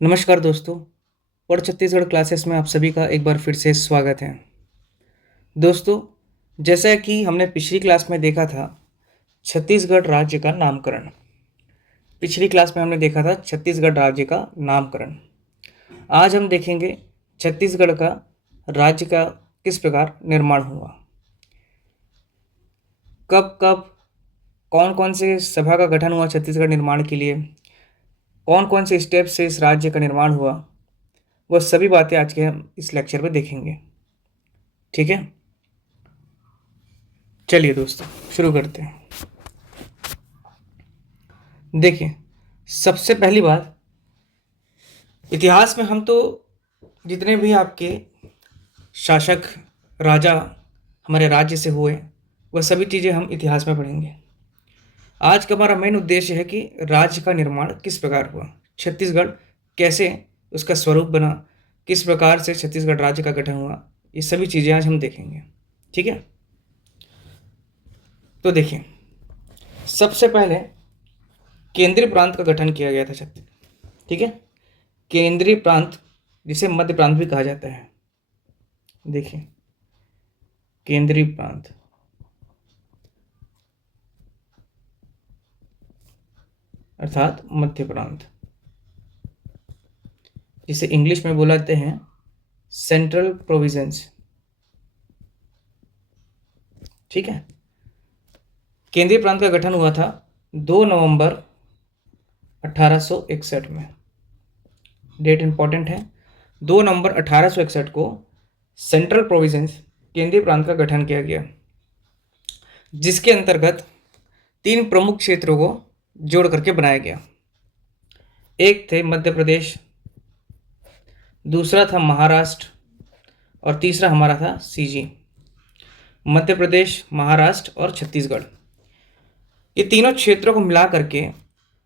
नमस्कार दोस्तों। और छत्तीसगढ़ क्लासेस में आप सभी का एक बार फिर से स्वागत है। दोस्तों, जैसा कि हमने पिछली क्लास में देखा था छत्तीसगढ़ राज्य का नामकरण। पिछली क्लास में हमने देखा था छत्तीसगढ़ राज्य का नामकरण। आज हम देखेंगे छत्तीसगढ़ का राज्य का किस प्रकार निर्माण हुआ, कब कब, कौन कौन से सभा का गठन हुआ छत्तीसगढ़ निर्माण के लिए, कौन कौन से स्टेप से इस राज्य का निर्माण हुआ, वह सभी बातें आज के हम इस लेक्चर में देखेंगे। ठीक है, चलिए दोस्तों शुरू करते हैं। देखिए, सबसे पहली बात, इतिहास में हम तो जितने भी आपके शासक राजा हमारे राज्य से हुए वह सभी चीज़ें हम इतिहास में पढ़ेंगे। आज का हमारा मेन उद्देश्य है कि राज्य का निर्माण किस प्रकार हुआ, छत्तीसगढ़ कैसे उसका स्वरूप बना, किस प्रकार से छत्तीसगढ़ राज्य का गठन हुआ, ये सभी चीज़ें आज हम देखेंगे। ठीक है, तो देखिए, सबसे पहले केंद्रीय प्रांत का गठन किया गया था छत्तीसगढ़। ठीक है, केंद्रीय प्रांत जिसे मध्य प्रांत भी कहा जाता है। देखिए, केंद्रीय प्रांत अर्थात मध्य प्रांत, जिसे इंग्लिश में बुलाते हैं सेंट्रल प्रोविंस। ठीक है, केंद्रीय प्रांत का गठन हुआ था 2 नवंबर 1861 में। डेट इंपॉर्टेंट है, 2 नवंबर 1861 को सेंट्रल प्रोविंस केंद्रीय प्रांत का गठन किया गया, जिसके अंतर्गत 3 प्रमुख क्षेत्रों को जोड़ करके बनाया गया। एक थे मध्य प्रदेश, दूसरा था महाराष्ट्र और तीसरा हमारा था सीजी। मध्य प्रदेश, महाराष्ट्र और छत्तीसगढ़, ये तीनों क्षेत्रों को मिला करके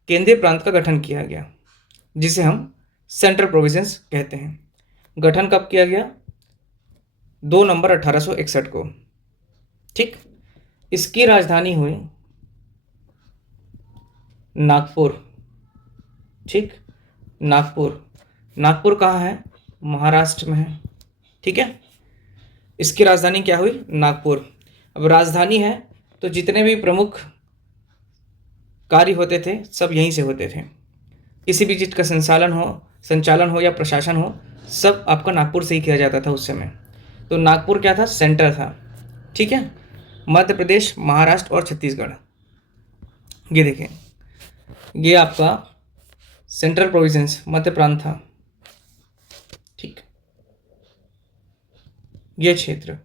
केंद्रीय प्रांत का गठन किया गया, जिसे हम सेंट्रल प्रोविंस कहते हैं। गठन कब किया गया? 2 नवंबर 1861 को। ठीक, इसकी राजधानी हुई नागपुर। ठीक, नागपुर, नागपुर कहाँ है? महाराष्ट्र में है। ठीक है, इसकी राजधानी क्या हुई? नागपुर। अब राजधानी है तो जितने भी प्रमुख कार्य होते थे सब यहीं से होते थे। किसी भी चीज़ का संचालन हो या प्रशासन हो, सब आपका नागपुर से ही किया जाता था उस समय। तो नागपुर क्या था? सेंटर था। ठीक है, मध्य प्रदेश, महाराष्ट्र और छत्तीसगढ़, ये देखें, ये आपका सेंट्रल प्रोविंस मध्य प्रांत था। ठीक, ये क्षेत्र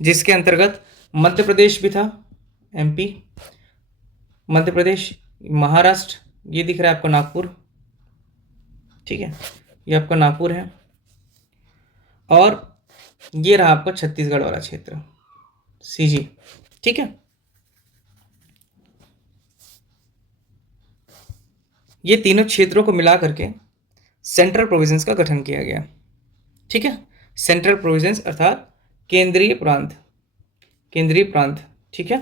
जिसके अंतर्गत मध्य प्रदेश भी था, एमपी, मध्य प्रदेश, महाराष्ट्र, ये दिख रहा है आपको नागपुर। ठीक है, ये आपका नागपुर है, और ये रहा आपका छत्तीसगढ़ वाला क्षेत्र, सीजी। ठीक है, ये तीनों क्षेत्रों को मिला करके सेंट्रल प्रोविंस का गठन किया गया। ठीक है, सेंट्रल प्रोविंस अर्थात केंद्रीय प्रांत, केंद्रीय प्रांत। ठीक है,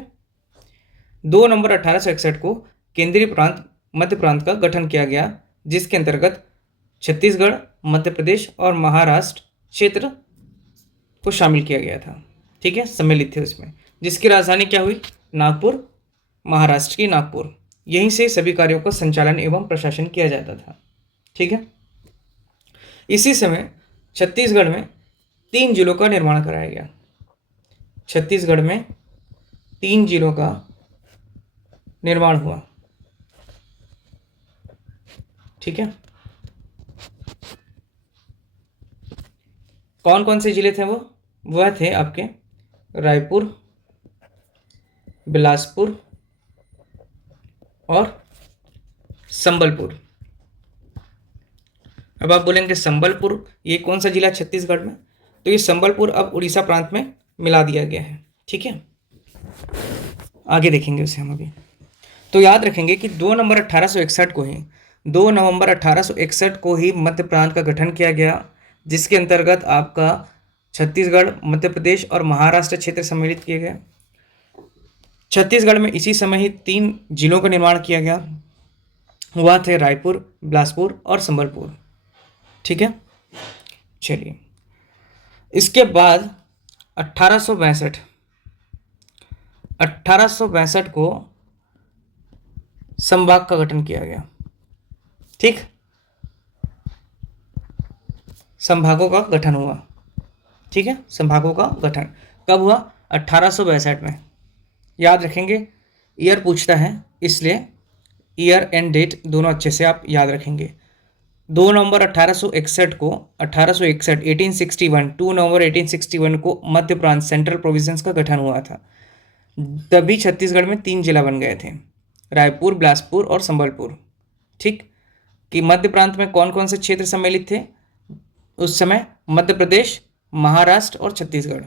2 नवंबर 1861 को केंद्रीय प्रांत मध्य प्रांत का गठन किया गया, जिसके अंतर्गत छत्तीसगढ़, मध्य प्रदेश और महाराष्ट्र क्षेत्र को शामिल किया गया था। ठीक है, सम्मिलित थे उसमें, जिसकी राजधानी क्या हुई? नागपुर, महाराष्ट्र की नागपुर। यहीं से सभी कार्यों का संचालन एवं प्रशासन किया जाता था। ठीक है, इसी समय छत्तीसगढ़ में 3 जिलों का निर्माण कराया गया। छत्तीसगढ़ में 3 जिलों का निर्माण हुआ। ठीक है, कौन कौन से जिले थे वह थे आपके रायपुर, बिलासपुर और संबलपुर। अब आप बोलेंगे संबलपुर ये कौन सा जिला छत्तीसगढ़ में? तो ये संबलपुर अब उड़ीसा प्रांत में मिला दिया गया है। ठीक है, आगे देखेंगे उसे हम अभी। तो याद रखेंगे कि 2 नवंबर 1861 को ही 2 नवंबर 1861 को ही मध्य प्रांत का गठन किया गया, जिसके अंतर्गत आपका छत्तीसगढ़, मध्य प्रदेश और महाराष्ट्र क्षेत्र सम्मिलित किए गए। छत्तीसगढ़ में इसी समय ही 3 जिलों का निर्माण किया गया, वह थे रायपुर, बिलासपुर और संबलपुर। ठीक है। चलिए, इसके बाद 1862 को संभाग का गठन किया गया। ठीक, संभागों का गठन हुआ। ठीक है, संभागों का गठन कब हुआ? 1862 में। याद रखेंगे, ईयर पूछता है, इसलिए ईयर एंड डेट दोनों अच्छे से आप याद रखेंगे। 2 नवंबर 1861 को 1861 2 नवंबर 1861 को मध्य प्रांत सेंट्रल प्रोविंस का गठन हुआ था। तभी छत्तीसगढ़ में 3 जिला बन गए थे, रायपुर, बिलासपुर और संबलपुर। ठीक, कि मध्य प्रांत में कौन कौन से क्षेत्र सम्मिलित थे उस समय? मध्य प्रदेश, महाराष्ट्र और छत्तीसगढ़।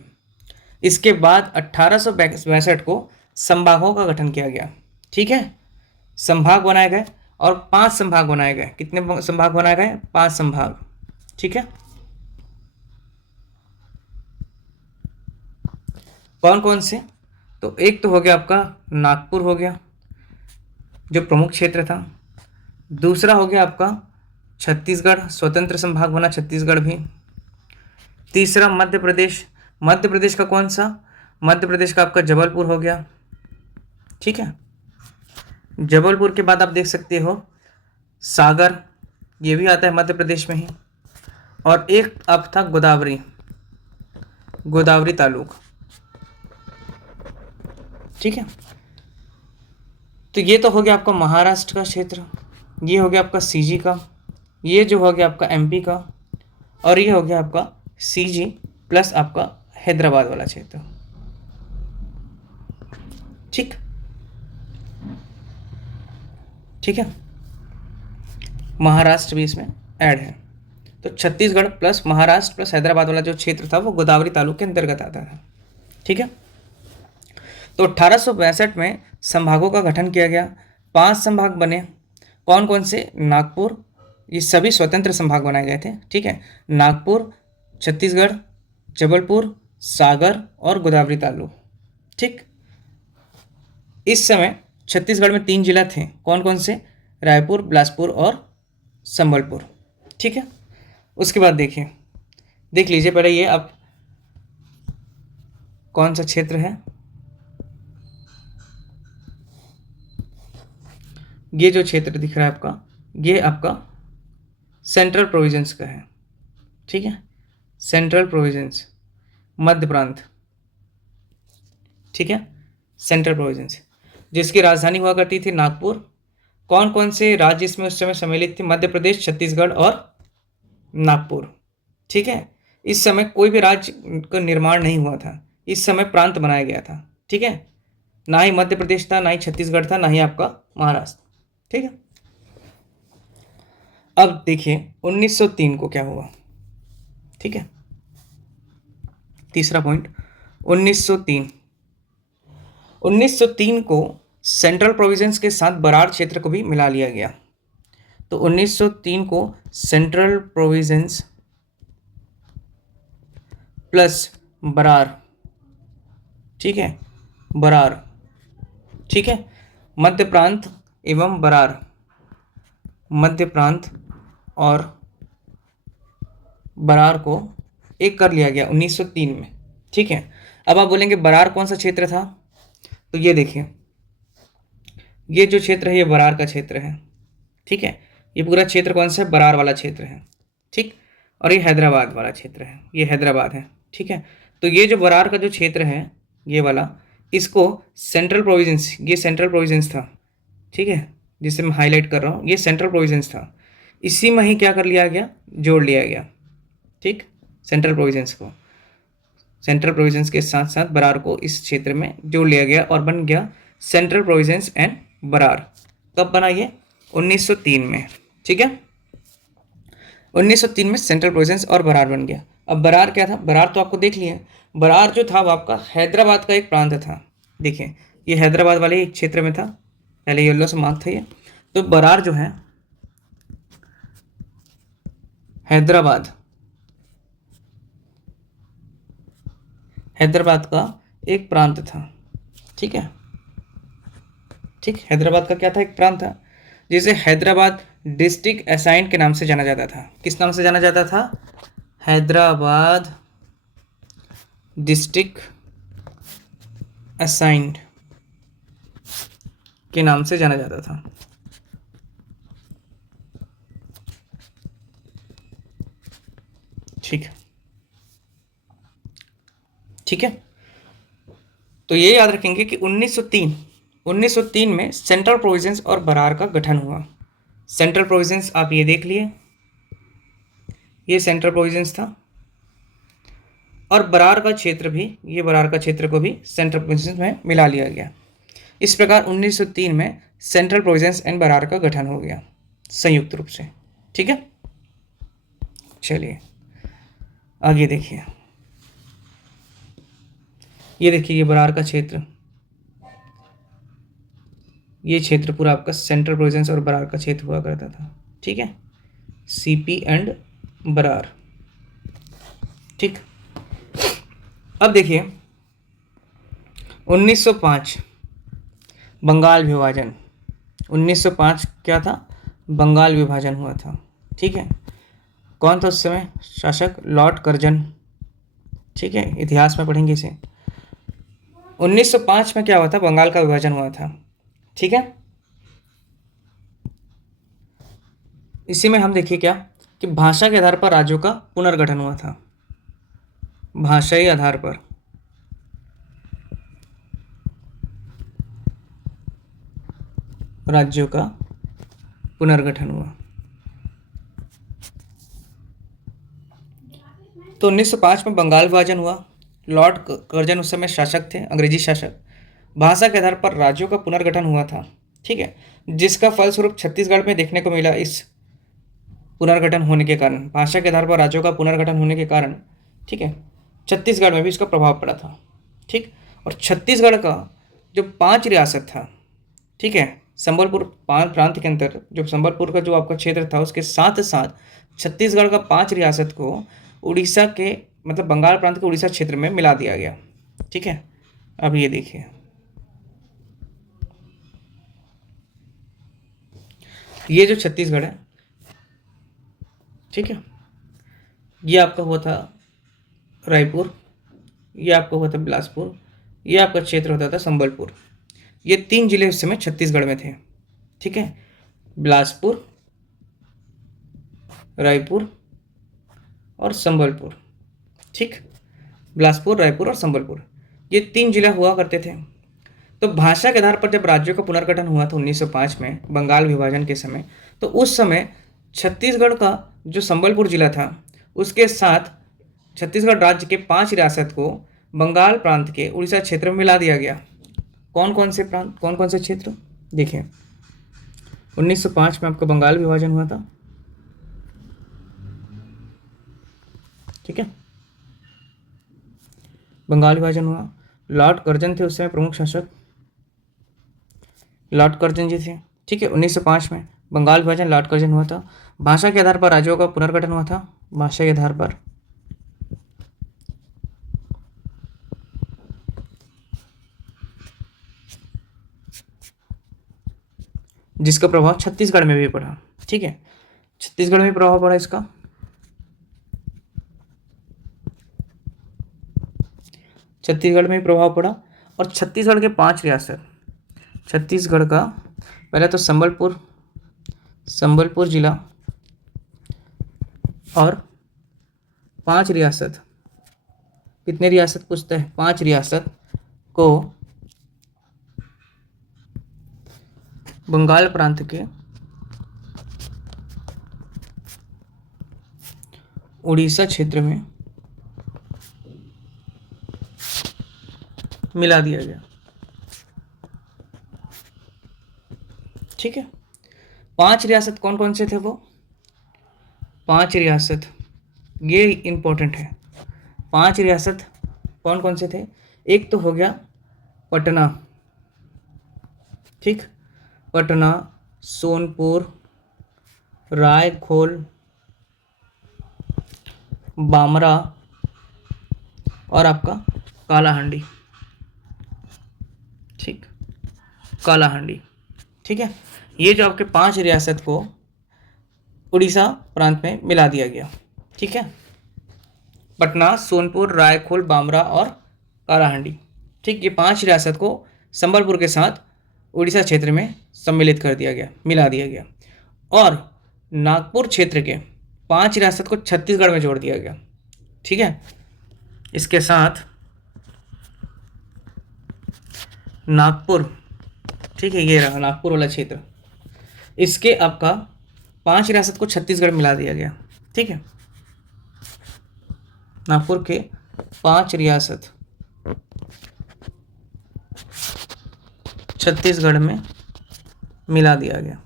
इसके बाद 1862 को संभागों का गठन किया गया। ठीक है, संभाग बनाए गए और 5 संभाग बनाए गए। कितने संभाग बनाए गए? 5 संभाग। ठीक है, कौन कौन से? तो एक तो हो गया आपका नागपुर हो गया, जो प्रमुख क्षेत्र था। दूसरा हो गया आपका छत्तीसगढ़, स्वतंत्र संभाग बना छत्तीसगढ़ भी। तीसरा मध्य प्रदेश। मध्य प्रदेश का कौन सा? मध्य प्रदेश का आपका जबलपुर हो गया। ठीक है, जबलपुर के बाद आप देख सकते हो सागर, ये भी आता है मध्य प्रदेश में ही। और एक अब था गोदावरी, गोदावरी तालुक। ठीक है, तो ये तो हो गया आपका महाराष्ट्र का क्षेत्र, ये हो गया आपका सीजी का, ये जो हो गया आपका एमपी का, और ये हो गया आपका सीजी प्लस आपका हैदराबाद वाला क्षेत्र। ठीक, ठीक है, महाराष्ट्र भी इसमें ऐड है। तो छत्तीसगढ़ प्लस महाराष्ट्र प्लस हैदराबाद वाला जो क्षेत्र था वो गोदावरी तालुक के अंतर्गत आता था। ठीक है, तो 1862 में संभागों का गठन किया गया। 5 संभाग बने। कौन कौन से? नागपुर, ये सभी स्वतंत्र संभाग बनाए गए थे। ठीक है, नागपुर, छत्तीसगढ़, जबलपुर, सागर और गोदावरी तालुक। ठीक, इस समय छत्तीसगढ़ में 3 जिला थे। कौन कौन से? रायपुर, बिलासपुर और संबलपुर। ठीक है, उसके बाद देखिए, देख लीजिए पहले ये अब कौन सा क्षेत्र है। ये जो क्षेत्र दिख रहा है आपका, ये आपका सेंट्रल प्रोविंस का है। ठीक है, सेंट्रल प्रोविंस, मध्य प्रांत। ठीक है, सेंट्रल प्रोविंस, जिसकी राजधानी हुआ करती थी नागपुर। कौन कौन से राज्य इसमें उस समय सम्मिलित थे? मध्य प्रदेश, छत्तीसगढ़ और नागपुर। ठीक है, इस समय कोई भी राज्य का निर्माण नहीं हुआ था, इस समय प्रांत बनाया गया था। ठीक है, ना ही मध्य प्रदेश था, ना ही छत्तीसगढ़ था, ना ही आपका महाराष्ट्र। ठीक है, अब देखिए 1903 को क्या हुआ। ठीक है, तीसरा पॉइंट 1903 को सेंट्रल प्रोविंस के साथ बरार क्षेत्र को भी मिला लिया गया। तो 1903 को सेंट्रल प्रोविंस प्लस बरार। ठीक है, बरार। ठीक है, मध्य प्रांत एवं बरार, मध्य प्रांत और बरार को एक कर लिया गया 1903 में। ठीक है, अब आप बोलेंगे बरार कौन सा क्षेत्र था? तो ये देखिए, ये जो क्षेत्र है ये बरार का क्षेत्र है। ठीक है, ये पूरा क्षेत्र कौन सा है? बरार वाला क्षेत्र है। ठीक, और ये हैदराबाद वाला क्षेत्र है, ये हैदराबाद है। ठीक है, तो ये जो बरार का जो क्षेत्र है ये वाला, इसको सेंट्रल प्रोविंस, ये सेंट्रल प्रोविंस था। ठीक है, जिसे मैं हाईलाइट कर रहा हूँ, ये सेंट्रल प्रोविंस था। इसी में ही क्या कर लिया गया? जोड़ लिया गया। ठीक, सेंट्रल प्रोविंस को, सेंट्रल प्रोविंस के साथ साथ बरार को इस क्षेत्र में जोड़ लिया गया और बन गया सेंट्रल प्रोविंस एंड बरार। कब बना ये? 1903 में। ठीक है, 1903 में सेंट्रल प्रोविंस और बरार बन गया। अब बरार क्या था? बरार तो आपको देख लिया। बरार जो था वो आपका हैदराबाद का एक प्रांत था। देखिए, ये हैदराबाद वाले एक क्षेत्र में था, पहले येलो से मार्क था ये। तो बरार जो है हैदराबाद, हैदराबाद का एक प्रांत था। ठीक है, ठीक, हैदराबाद का क्या था? एक प्रांत था, जिसे हैदराबाद डिस्ट्रिक्ट असाइंड के नाम से जाना जाता था। किस नाम से जाना जाता था? हैदराबाद डिस्ट्रिक्ट असाइंड के नाम से जाना जाता था। ठीक है, ठीक है। तो ये याद रखेंगे कि 1903 में सेंट्रल प्रोविजंस और बरार का गठन हुआ। सेंट्रल प्रोविजंस आप ये देख लिए, ये सेंट्रल प्रोविजंस था, और बरार का क्षेत्र भी, ये बरार का क्षेत्र को भी सेंट्रल प्रोविजंस में मिला लिया गया। इस प्रकार 1903 में सेंट्रल प्रोविजंस एंड बरार का गठन हो गया संयुक्त रूप से। ठीक है, चलिए आगे देखिए। ये देखिए, ये बरार का क्षेत्र, ये क्षेत्र पूरा आपका सेंट्रल प्रोविजंस और बरार का क्षेत्र हुआ करता था। ठीक है, सीपी एंड बरार। ठीक, अब देखिए 1905 बंगाल विभाजन। 1905 क्या था? बंगाल विभाजन हुआ था। ठीक है, कौन था उस समय शासक? Lord Curzon. ठीक है, इतिहास में पढ़ेंगे इसे। 1905 में क्या हुआ था? बंगाल का विभाजन हुआ था। ठीक है, इसी में हम देखिए क्या कि भाषा के आधार पर राज्यों का पुनर्गठन हुआ था। भाषाई आधार पर राज्यों का पुनर्गठन हुआ। तो 1905 में बंगाल विभाजन हुआ। लॉर्ड कर्जन उस समय शासक थे, अंग्रेजी शासक। भाषा के आधार पर राज्यों का पुनर्गठन हुआ था। ठीक है, जिसका फलस्वरूप छत्तीसगढ़ में देखने को मिला। इस पुनर्गठन होने के कारण, भाषा के आधार पर राज्यों का पुनर्गठन होने के कारण, ठीक है, छत्तीसगढ़ में भी इसका प्रभाव पड़ा था। ठीक, और छत्तीसगढ़ का जो 5 रियासत था, ठीक है, संबलपुर प्रांत के अंतर, जो संबलपुर का जो आपका क्षेत्र था, उसके साथ साथ छत्तीसगढ़ का 5 रियासत को उड़ीसा के, मतलब बंगाल प्रांत के उड़ीसा क्षेत्र में मिला दिया गया। ठीक है, अब ये देखिए, ये जो छत्तीसगढ़ है, ठीक है, ये आपका हुआ था रायपुर, ये आपका हुआ था बिलासपुर, ये आपका क्षेत्र होता था संबलपुर। ये 3 जिले उस समय छत्तीसगढ़ में थे। ठीक है, बिलासपुर, रायपुर और संबलपुर। ठीक, बिलासपुर, रायपुर और संबलपुर, ये 3 जिला हुआ करते थे। तो भाषा के आधार पर जब राज्यों का पुनर्गठन हुआ था 1905 में बंगाल विभाजन के समय, तो उस समय छत्तीसगढ़ का जो संबलपुर जिला था, उसके साथ छत्तीसगढ़ राज्य के 5 रियासत को बंगाल प्रांत के उड़ीसा क्षेत्र में मिला दिया गया। कौन कौन से प्रांत, कौन कौन से क्षेत्र? देखिए 1905 में आपका बंगाल विभाजन हुआ था। ठीक है, बंगाल विभाजन हुआ। लॉर्ड कर्जन थे उस समय प्रमुख शासक, लॉर्ड कर्जन जी थे। ठीक है, 1905 में बंगाल विभाजन, लॉर्ड कर्जन हुआ था। भाषा के आधार पर राज्यों का पुनर्गठन हुआ था। भाषा के आधार पर जिसका प्रभाव छत्तीसगढ़ में भी पड़ा। ठीक है, छत्तीसगढ़ में प्रभाव पड़ा इसका। छत्तीसगढ़ में भी प्रभाव पड़ा। और छत्तीसगढ़ के 5 रियासत, छत्तीसगढ़ का पहले तो संबलपुर, संबलपुर जिला और 5 रियासत, कितने रियासत पूछता है? 5 रियासत को बंगाल प्रांत के उड़ीसा क्षेत्र में मिला दिया गया। ठीक है, 5 रियासत कौन कौन से थे? वो 5 रियासत, ये इंपॉर्टेंट है। 5 रियासत कौन कौन से थे? एक तो हो गया पटना, ठीक, पटना, सोनपुर, रायखोल, बामरा और आपका कालाहांडी। ठीक, कालाहांडी। ठीक है, ये जो आपके 5 रियासत को उड़ीसा प्रांत में मिला दिया गया। ठीक है, पटना, सोनपुर, रायखोल, बामरा और कालाहांडी। ठीक, ये 5 रियासत को संबलपुर के साथ उड़ीसा क्षेत्र में सम्मिलित कर दिया गया, मिला दिया गया। और नागपुर क्षेत्र के 5 रियासत को छत्तीसगढ़ में जोड़ दिया गया। ठीक है, इसके साथ नागपुर, ठीक है, ये रहा नागपुर वाला क्षेत्र, इसके आपका 5 रियासत को छत्तीसगढ़ में मिला दिया गया। ठीक है, नागपुर के 5 रियासत छत्तीसगढ़ में मिला दिया गया।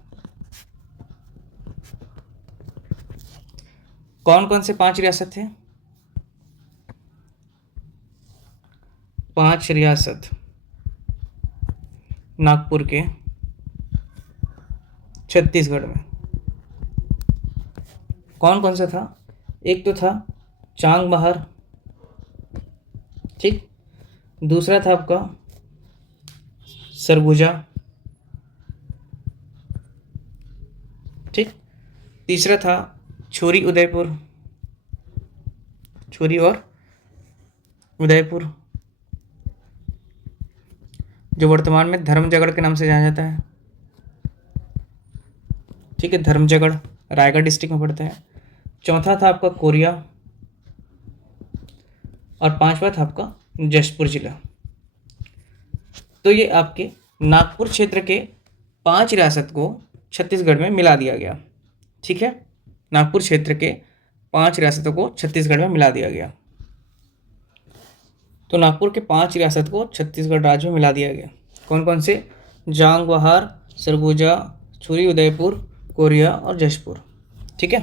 कौन कौन से 5 रियासत थे? 5 रियासत नागपुर के छत्तीसगढ़ में कौन कौन सा था? एक तो था चांग बहार, ठीक, दूसरा था आपका सरगुजा, ठीक, तीसरा था छोरी उदयपुर, छोरी और उदयपुर, जो वर्तमान में धर्मजगढ़ के नाम से जाना जाता है। ठीक है, धर्मजगढ़ रायगढ़ डिस्ट्रिक्ट में पड़ता है। चौथा था आपका कोरिया और 5वां था आपका जशपुर जिला। तो ये आपके नागपुर क्षेत्र के 5 रियासत को छत्तीसगढ़ में मिला दिया गया। ठीक है, नागपुर क्षेत्र के 5 रियासतों को छत्तीसगढ़ में मिला दिया गया। तो नागपुर के 5 रियासत को छत्तीसगढ़ राज्य में मिला दिया गया। कौन कौन से? जांग बहार, सरगुजा, छुरी उदयपुर, कोरिया और जशपुर। ठीक है,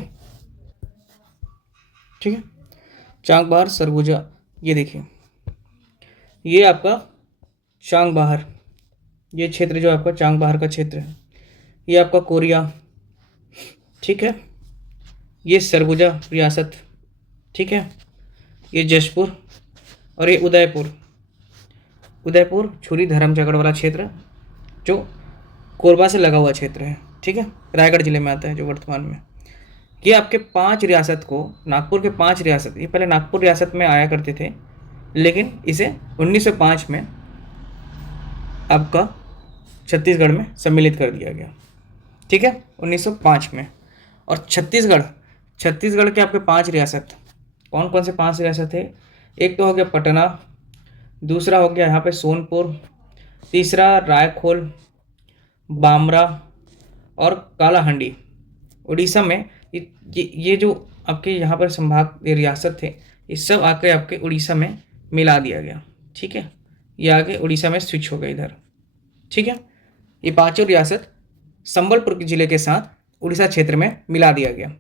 ठीक है, चांग बहार, सरगुजा, ये देखिए, ये आपका चांग बहार, ये क्षेत्र जो आपका चांग बहार का क्षेत्र है, ये आपका कोरिया, ठीक है, ये सरगुजा रियासत, ठीक है, ये जशपुर और ये उदयपुर, उदयपुर छुरी धर्मजगढ़ वाला क्षेत्र जो कोरबा से लगा हुआ क्षेत्र है। ठीक है, रायगढ़ जिले में आता है जो वर्तमान में। ये आपके 5 रियासत को, नागपुर के 5 रियासत, ये पहले नागपुर रियासत में आया करते थे, लेकिन इसे 1905 में आपका छत्तीसगढ़ में सम्मिलित कर दिया गया। ठीक है, 1905 में। और छत्तीसगढ़ के आपके 5 रियासत, कौन कौन से 5 रियासत थे? एक तो हो गया पटना, दूसरा हो गया यहाँ पे सोनपुर, तीसरा रायखोल, बामरा और कालाहांडी। उड़ीसा में ये जो आपके यहाँ पर संभाग रियासत थे, ये सब आके आपके उड़ीसा में मिला दिया गया। ठीक है, ये आगे उड़ीसा में स्विच हो गए इधर। ठीक है, ये 5 रियासत संबलपुर जिले के साथ उड़ीसा क्षेत्र में मिला दिया गया।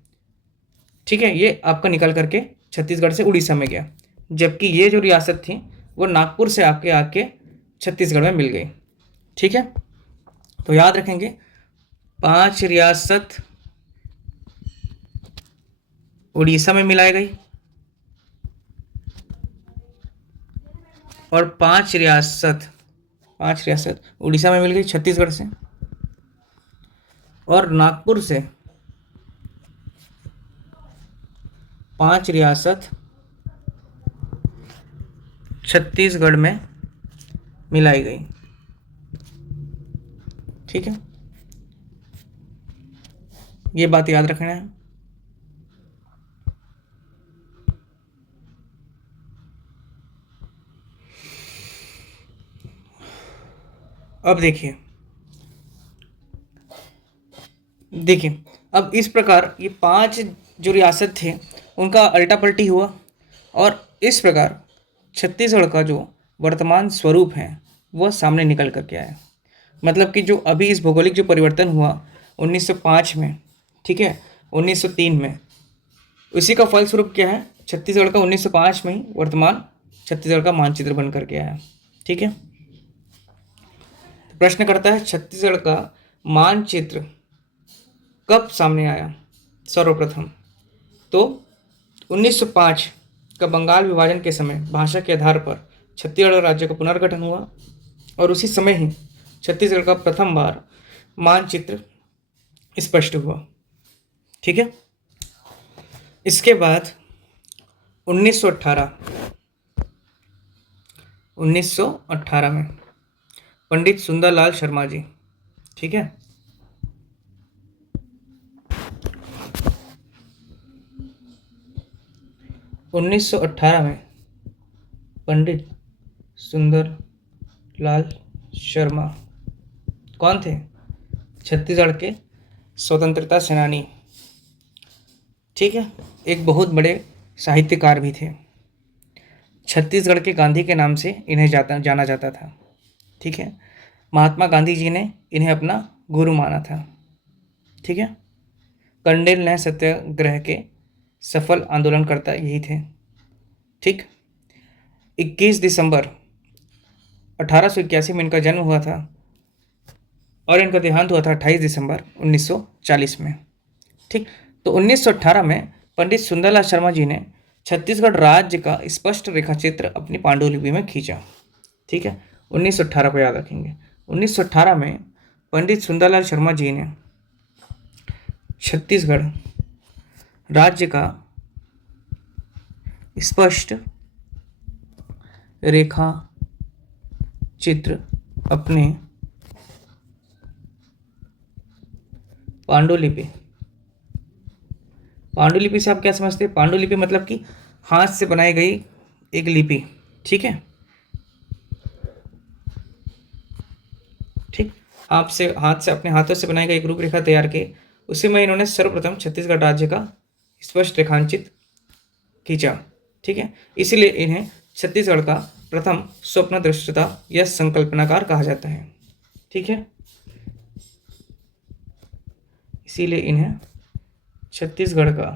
ठीक है, ये आपका निकल करके छत्तीसगढ़ से उड़ीसा में गया, जबकि ये जो रियासत थी वो नागपुर से आके छत्तीसगढ़ में मिल गई। ठीक है, तो याद रखेंगे 5 रियासत उड़ीसा में मिलाई गई और 5 रियासत उड़ीसा में मिल गई छत्तीसगढ़ से, और नागपुर से 5 रियासत छत्तीसगढ़ में मिलाई गई। ठीक है, ये बात याद रखना है। अब देखिए अब इस प्रकार ये 5 जो रियासत थे उनका अल्टा पलटी हुआ, और इस प्रकार छत्तीसगढ़ का जो वर्तमान स्वरूप है वह सामने निकल करके आया। मतलब कि जो अभी इस भौगोलिक जो परिवर्तन हुआ 1905 में, ठीक है, 1903 में, उसी का फलस्वरूप क्या है? छत्तीसगढ़ का 1905 में ही वर्तमान छत्तीसगढ़ का मानचित्र बन करके आया। ठीक है, प्रश्न करता है छत्तीसगढ़ का मानचित्र कब सामने आया सर्वप्रथम? तो 1905 का बंगाल विभाजन के समय भाषा के आधार पर छत्तीसगढ़ राज्य का पुनर्गठन हुआ, और उसी समय ही छत्तीसगढ़ का प्रथम बार मानचित्र स्पष्ट हुआ। ठीक है। इसके बाद 1918 1918 में पंडित सुंदरलाल शर्मा जी, ठीक है। 1918 में पंडित सुंदरलाल शर्मा कौन थे? छत्तीसगढ़ के स्वतंत्रता सेनानी, ठीक है। एक बहुत बड़े साहित्यकार भी थे। छत्तीसगढ़ के गांधी के नाम से इन्हें जाना जाता था, ठीक है। महात्मा गांधी जी ने इन्हें अपना गुरु माना था, ठीक है। कंडेल नह सत्याग्रह के सफल आंदोलनकर्ता यही थे, ठीक। 21 दिसंबर 1881 में इनका जन्म हुआ था और इनका देहांत हुआ था 28 दिसंबर 1940 में, ठीक। तो 1918 में पंडित सुंदरलाल शर्मा जी ने छत्तीसगढ़ राज्य का स्पष्ट रेखाचित्र अपनी पांडुलिपि में खींचा, ठीक है। 1918 को याद रखेंगे। 1918 में पंडित सुंदरलाल शर्मा जी ने छत्तीसगढ़ राज्य का स्पष्ट रेखा चित्र अपने पांडुलिपि से आप क्या समझते हैं? पांडुलिपि मतलब कि हाथ से बनाई गई एक लिपि, ठीक है, ठीक। हाथ से अपने हाथों से बनाई गई एक रूपरेखा तैयार की, उसी में इन्होंने सर्वप्रथम छत्तीसगढ़ राज्य का स्पष्ट रेखांचित खींचा, ठीक है। इसीलिए इन्हें छत्तीसगढ़ का प्रथम स्वप्न दृष्टा या संकल्पनाकार कहा जाता है, ठीक है। इसीलिए इन्हें छत्तीसगढ़ का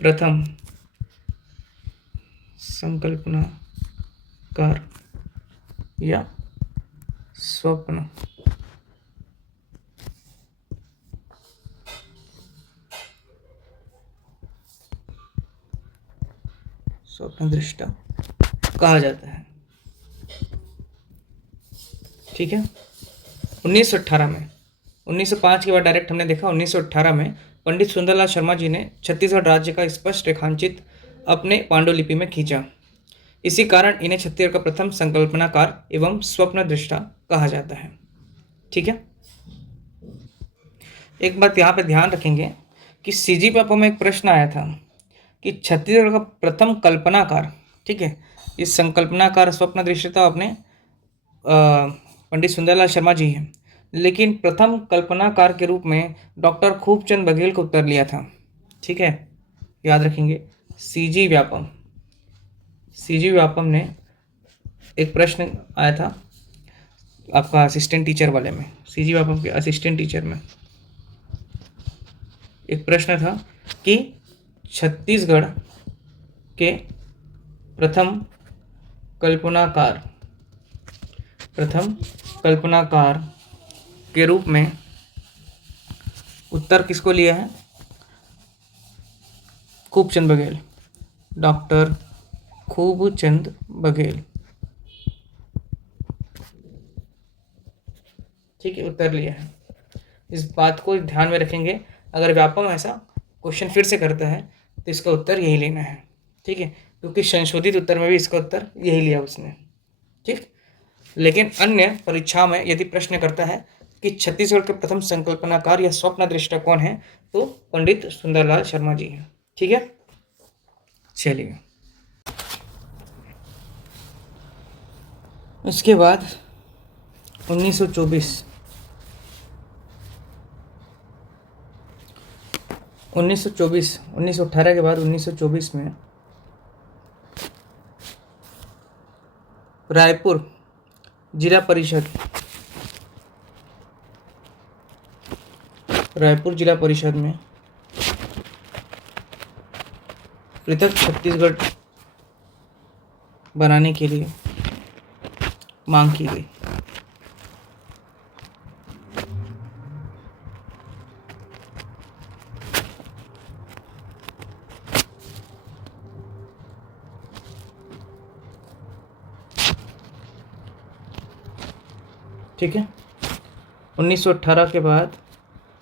प्रथम संकल्पनाकार या स्वप्न दृष्टा कहा जाता है, ठीक है। 1918 में 1905 के बाद डायरेक्ट हमने देखा 1918 में पंडित सुंदरलाल शर्मा जी ने छत्तीसगढ़ राज्य का स्पष्ट रेखांचित अपने पांडुलिपि में खींचा। इसी कारण इन्हें छत्तीसगढ़ का प्रथम संकल्पनाकार एवं स्वप्न दृष्टा कहा जाता है, ठीक है। एक बात यहाँ पे ध्यान रखेंगे कि सीजी पेपर में एक प्रश्न आया था कि छत्तीसगढ़ का प्रथम कल्पनाकार, ठीक है, इस संकल्पनाकार स्वप्न दृष्टा अपने पंडित सुंदरलाल शर्मा जी हैं, लेकिन प्रथम कल्पनाकार के रूप में डॉक्टर खूबचंद बघेल को उत्तर लिया था, ठीक है। याद रखेंगे सीजी व्यापम ने एक प्रश्न आया था आपका असिस्टेंट टीचर वाले में, सीजी व्यापम के असिस्टेंट टीचर में एक प्रश्न था कि छत्तीसगढ़ के प्रथम कल्पनाकार के रूप में उत्तर किसको लिया है? खूबचंद बघेल, डॉक्टर खूबचंद बघेल, ठीक है, उत्तर लिया है। इस बात को ध्यान में रखेंगे, अगर व्यापम ऐसा क्वेश्चन फिर से करता है तो इसका उत्तर यही लेना है, ठीक है, क्योंकि संशोधित उत्तर में भी इसका उत्तर यही लिया उसने, ठीक। लेकिन अन्य परीक्षा में यदि प्रश्न करता है कि छत्तीसगढ़ के प्रथम संकल्पनाकार या स्वप्न दृष्टा कौन है, तो पंडित सुंदरलाल शर्मा जी हैं, ठीक है। चलिए उसके बाद 1924 1918 के बाद 1924 में रायपुर जिला परिषद में पृथक छत्तीसगढ़ बनाने के लिए मांग की गई, ठीक है। 1918 के बाद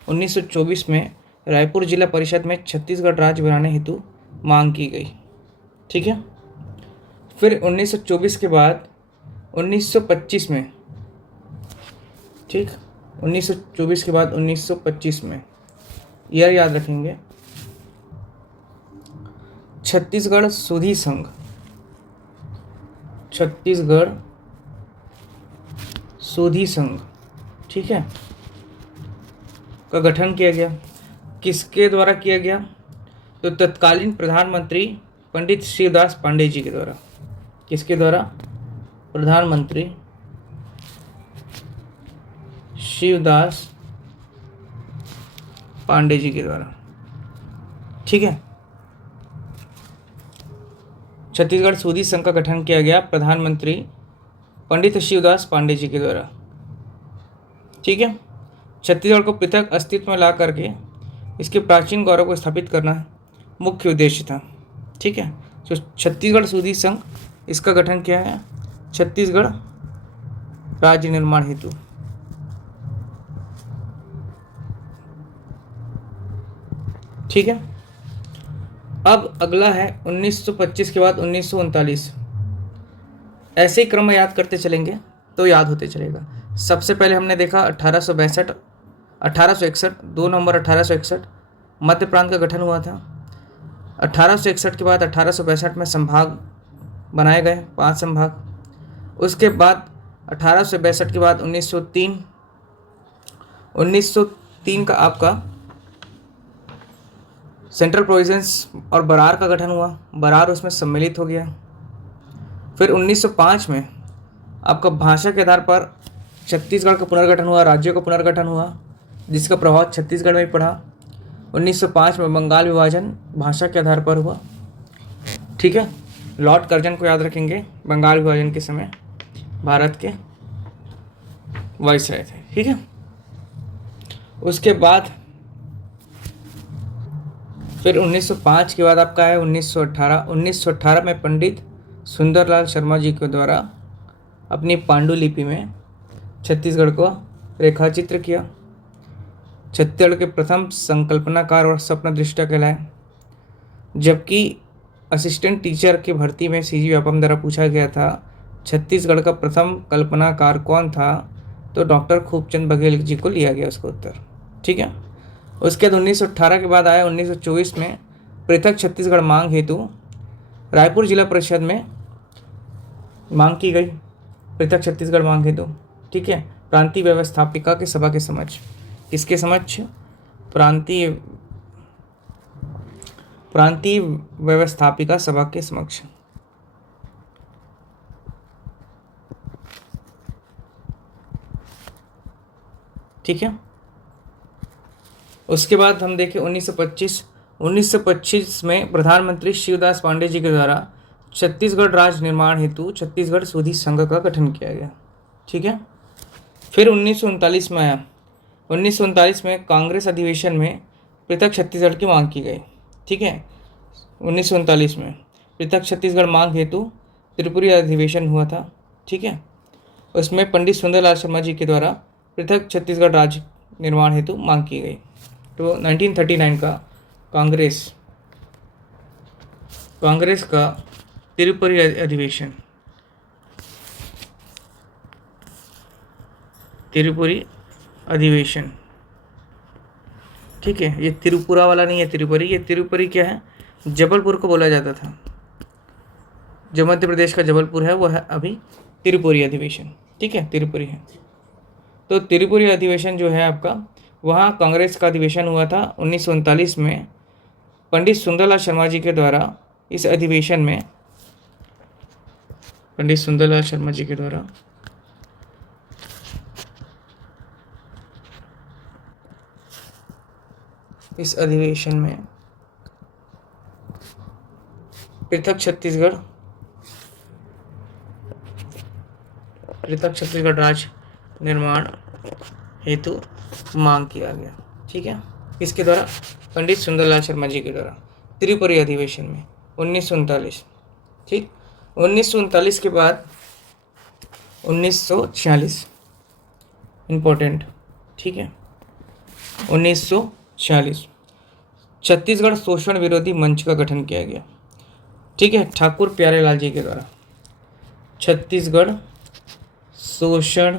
1924 में रायपुर जिला परिषद में छत्तीसगढ़ राज्य बनाने हेतु मांग की गई। ठीक है। फिर 1924 के बाद 1925 में, ठीक, 1924 के बाद 1925 में, यह याद रखेंगे, छत्तीसगढ़ सुधी संघ, छत्तीसगढ़ सुधी संघ, ठीक है, का गठन किया गया। किसके द्वारा किया गया? तो तत्कालीन प्रधानमंत्री पंडित शिवदास पांडे जी के द्वारा। किसके द्वारा? प्रधानमंत्री शिवदास पांडे जी के द्वारा। ठीक है। छत्तीसगढ़ सूदी संघ का गठन किया गया प्रधानमंत्री पंडित शिवदास पांडे जी के द्वारा। ठीक है। छत्तीसगढ़ को पृथक अस्तित्व में ला करके इसके प्राचीन गौरव को स्थापित करना मुख्य उद्देश्य था। ठीक है। तो छत्तीसगढ़ सूदी संघ, इसका गठन किया है छत्तीसगढ़ राज्य निर्माण हेतु। ठीक है। अब अगला है 1925 के बाद 1939। ऐसे ही क्रम में याद करते चलेंगे तो याद होते चलेगा। सबसे पहले हमने देखा 1861, 2 नवंबर 1861 मध्य प्रांत का गठन हुआ था। 1861 के बाद 1862 में संभाग बनाए गए, 5 संभाग। उसके बाद 1862 के बाद 1903 का आपका सेंट्रल प्रोविंस और बरार का गठन हुआ, बरार उसमें सम्मिलित हो गया। फिर 1905 में आपका भाषा के आधार पर छत्तीसगढ़ का पुनर्गठन हुआ, राज्यों का पुनर्गठन हुआ, जिसका प्रभाव छत्तीसगढ़ में पड़ा। 1905 में बंगाल विभाजन भाषा के आधार पर हुआ। ठीक है। लॉर्ड कर्जन को याद रखेंगे, बंगाल विभाजन के समय भारत के वाइसराय थे। ठीक है। उसके बाद फिर 1905 के बाद आपका है 1918 में पंडित सुंदरलाल शर्मा जी के द्वारा अपनी पांडुलिपि में छत्तीसगढ़ को रेखाचित्र किया। छत्तीसगढ़ के प्रथम संकल्पनाकार और स्वप्न दृष्टा कहलाए। जबकि असिस्टेंट टीचर की भर्ती में सीजी व्यापम द्वारा पूछा गया था छत्तीसगढ़ का प्रथम कल्पनाकार कौन था, तो डॉक्टर खूबचंद बघेल जी को लिया गया उसका उत्तर। ठीक है। उसके बाद 1918 के बाद आया 1924 में पृथक छत्तीसगढ़ मांग हेतु रायपुर जिला परिषद में मांग की गई, पृथक छत्तीसगढ़ मांग हेतु। ठीक है। प्रांतीय व्यवस्थापिका के सभा के समक्ष, किसके समक्ष? प्रांतीय व्यवस्थापिका सभा के समक्ष। ठीक है। उसके बाद हम देखें 1925 में प्रधानमंत्री शिवदास पांडे जी के द्वारा छत्तीसगढ़ राज्य निर्माण हेतु छत्तीसगढ़ सूदी संघ का गठन किया गया। ठीक है। फिर 1939 में आया, 1939 में कांग्रेस अधिवेशन में पृथक छत्तीसगढ़ की मांग की गई। ठीक है। 1939 में पृथक छत्तीसगढ़ मांग हेतु त्रिपुरी अधिवेशन हुआ था। ठीक है। उसमें पंडित सुंदरलाल शर्मा जी के द्वारा पृथक छत्तीसगढ़ राज्य निर्माण हेतु मांग की गई। तो 1939 का कांग्रेस का त्रिपुरी अधिवेशन, त्रिपुरी अधिवेशन। ठीक है। ये त्रिपुरा वाला नहीं है त्रिपुरी, ये त्रिपुरी क्या है? जबलपुर को बोला जाता था, जो मध्य प्रदेश का जबलपुर है वो है अभी त्रिपुरी अधिवेशन। ठीक है। त्रिपुरी है। तो त्रिपुरी अधिवेशन जो है आपका, वहाँ कांग्रेस का अधिवेशन हुआ था 1939 में। पंडित सुंदरलाल शर्मा जी के द्वारा इस अधिवेशन में, पंडित सुंदरलाल शर्मा जी के द्वारा इस अधिवेशन में पृथक छत्तीसगढ़ राज्य निर्माण हेतु मांग किया गया। ठीक है। इसके द्वारा पंडित सुंदरलाल शर्मा जी के द्वारा त्रिपुरी अधिवेशन में 1939। ठीक। 1939 के बाद 1946 इम्पोर्टेंट। ठीक है। 1946 छत्तीसगढ़ शोषण विरोधी मंच का गठन किया गया। ठीक है, ठाकुर प्यारेलाल जी के द्वारा छत्तीसगढ़ शोषण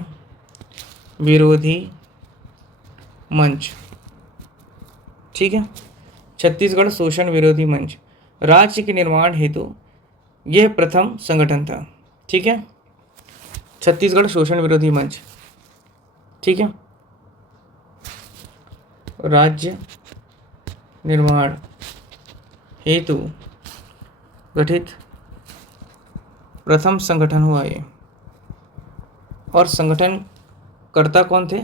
विरोधी मंच। ठीक है, छत्तीसगढ़ शोषण विरोधी मंच राज्य के निर्माण हेतु यह प्रथम संगठन था। ठीक है, छत्तीसगढ़ शोषण विरोधी मंच। ठीक है, राज्य निर्माण हेतु गठित प्रथम संगठन हुआ ये, और संगठन कर्ता कौन थे?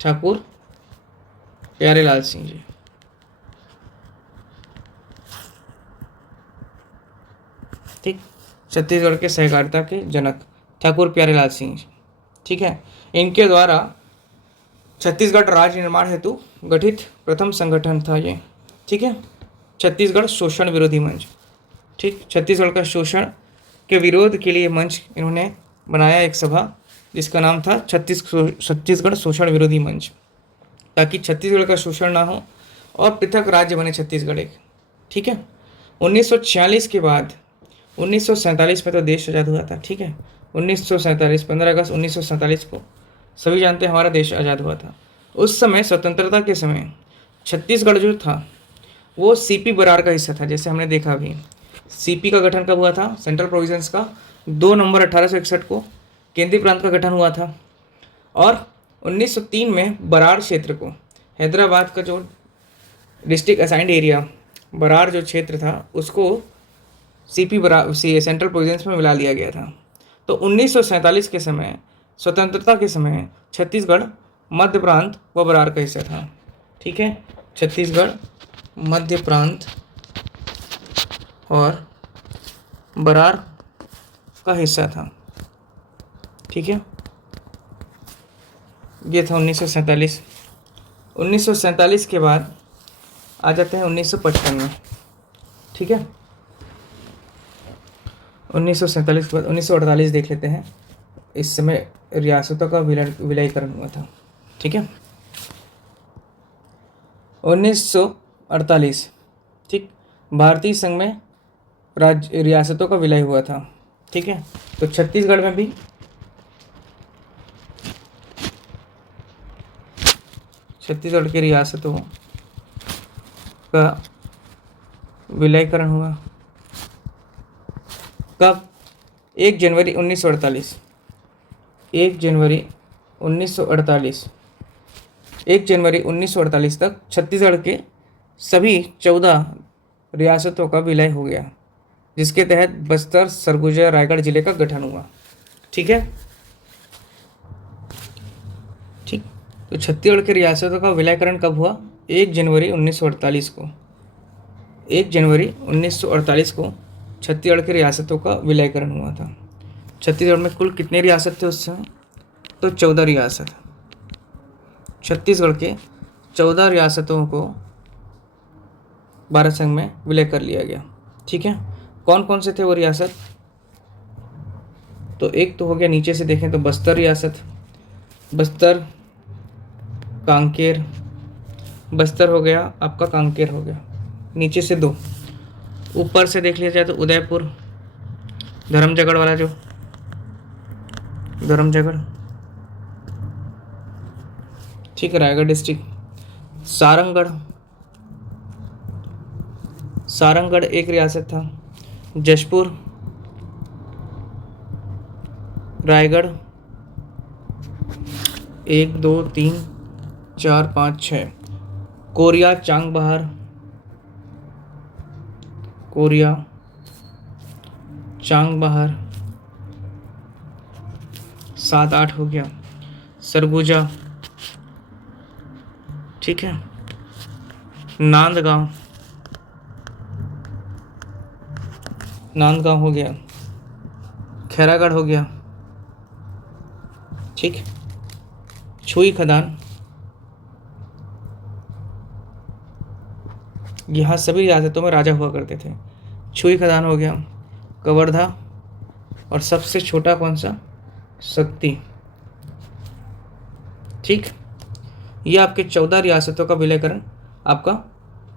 ठाकुर प्यारेलाल सिंह जी। ठीक, छत्तीसगढ़ के सहकारिता के जनक ठाकुर प्यारेलाल सिंह जी। ठीक है, इनके द्वारा छत्तीसगढ़ राज्य निर्माण हेतु गठित प्रथम संगठन था ये। ठीक है, छत्तीसगढ़ शोषण विरोधी मंच। ठीक, छत्तीसगढ़ का शोषण के विरोध के लिए मंच इन्होंने बनाया, एक सभा जिसका नाम था छत्तीसगढ़ शोषण विरोधी मंच, ताकि छत्तीसगढ़ का शोषण ना हो और पृथक राज्य बने छत्तीसगढ़ एक। ठीक है, 1946 के बाद 1947 में तो देश आज़ाद हुआ था। ठीक है, 1947 15 अगस्त 1947 को सभी जानते हैं हमारा देश आज़ाद हुआ था। उस समय स्वतंत्रता के समय छत्तीसगढ़ जो था वो सीपी बरार का हिस्सा था। जैसे हमने देखा अभी, सीपी का गठन कब हुआ था? सेंट्रल प्रोविजंस का 2 नवंबर 1861 को केंद्रीय प्रांत का गठन हुआ था, और 1903 में बरार क्षेत्र को हैदराबाद का जो डिस्ट्रिक्ट असाइंड एरिया बरार जो क्षेत्र था उसको सीपी बरार सेंट्रल प्रोविजंस में मिला लिया गया था। तो 1947 के समय स्वतंत्रता के समय छत्तीसगढ़ मध्य प्रांत व बरार का हिस्सा था। ठीक है, छत्तीसगढ़ मध्य प्रांत और बरार का हिस्सा था। ठीक है, ये था 1947। 1947 के बाद आ जाते हैं 1955 में। ठीक है, 1947 के बाद 1948 देख लेते हैं। इस समय रियासतों का विलयीकरण हुआ था। ठीक है, 1948 ठीक, भारतीय संघ में राज्य रियासतों का विलय हुआ था। ठीक है, तो छत्तीसगढ़ में भी छत्तीसगढ़ की रियासतों का विलयीकरण हुआ कब? 1 जनवरी 1948। 1 जनवरी 1948। 1 जनवरी 1948 तक छत्तीसगढ़ के सभी 14 रियासतों का विलय हो गया, जिसके तहत बस्तर, सरगुजा, रायगढ़ जिले का गठन हुआ। ठीक है, ठीक, तो छत्तीसगढ़ की रियासतों का विलयीकरण कब हुआ? 1 जनवरी 1948 को। 1 जनवरी 1948 को छत्तीसगढ़ की रियासतों का विलयीकरण हुआ था। छत्तीसगढ़ में कुल कितने रियासत थे उस समय? तो 14 रियासत। छत्तीसगढ़ के 14 रियासतों को भारत संघ में विलय कर लिया गया। ठीक है, कौन कौन से थे वो रियासत? तो एक तो हो गया, नीचे से देखें तो बस्तर रियासत, बस्तर, कांकेर, बस्तर हो गया आपका, कांकेर हो गया। नीचे से 2, ऊपर से देख लिया जाए तो उदयपुर, धर्मजगढ़ वाला जो धर्मजगढ़, ठीक है, रायगढ़ डिस्ट्रिक्ट, सारंगढ़, सारंगढ़ एक रियासत था, जशपुर, रायगढ़ 1 2 3 4 5 6, कोरिया, चांगबहार, कोरिया, चांगबहार 7 8 हो गया, सरगुजा, ठीक है, नांदगांव, नांदगांव हो गया, खैरागढ़ हो गया, ठीक, छुई खदान, यहाँ सभी रियासतों में राजा हुआ करते थे। छुई खदान हो गया, कवर्धा, और सबसे छोटा कौन सा? शक्ति। ठीक, ये आपके 14 रियासतों का विलयीकरण आपका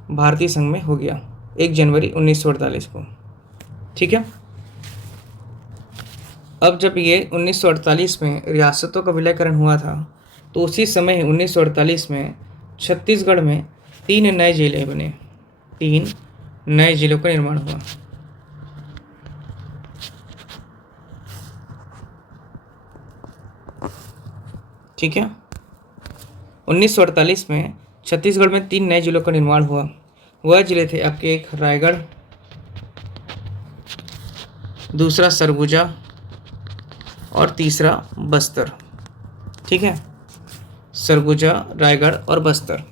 भारतीय संघ में हो गया 1 जनवरी 1948 को। ठीक है। अब जब ये 1948 में रियासतों का विलयकरण हुआ था तो उसी समय 1948 में छत्तीसगढ़ में 3 नए जिले बने, 3 नए जिलों का निर्माण हुआ। ठीक है। 1948 में छत्तीसगढ़ में 3 नए जिलों का निर्माण हुआ। वह जिले थे आपके, एक रायगढ़, दूसरा सरगुजा और तीसरा बस्तर। ठीक है, सरगुजा, रायगढ़ और बस्तर।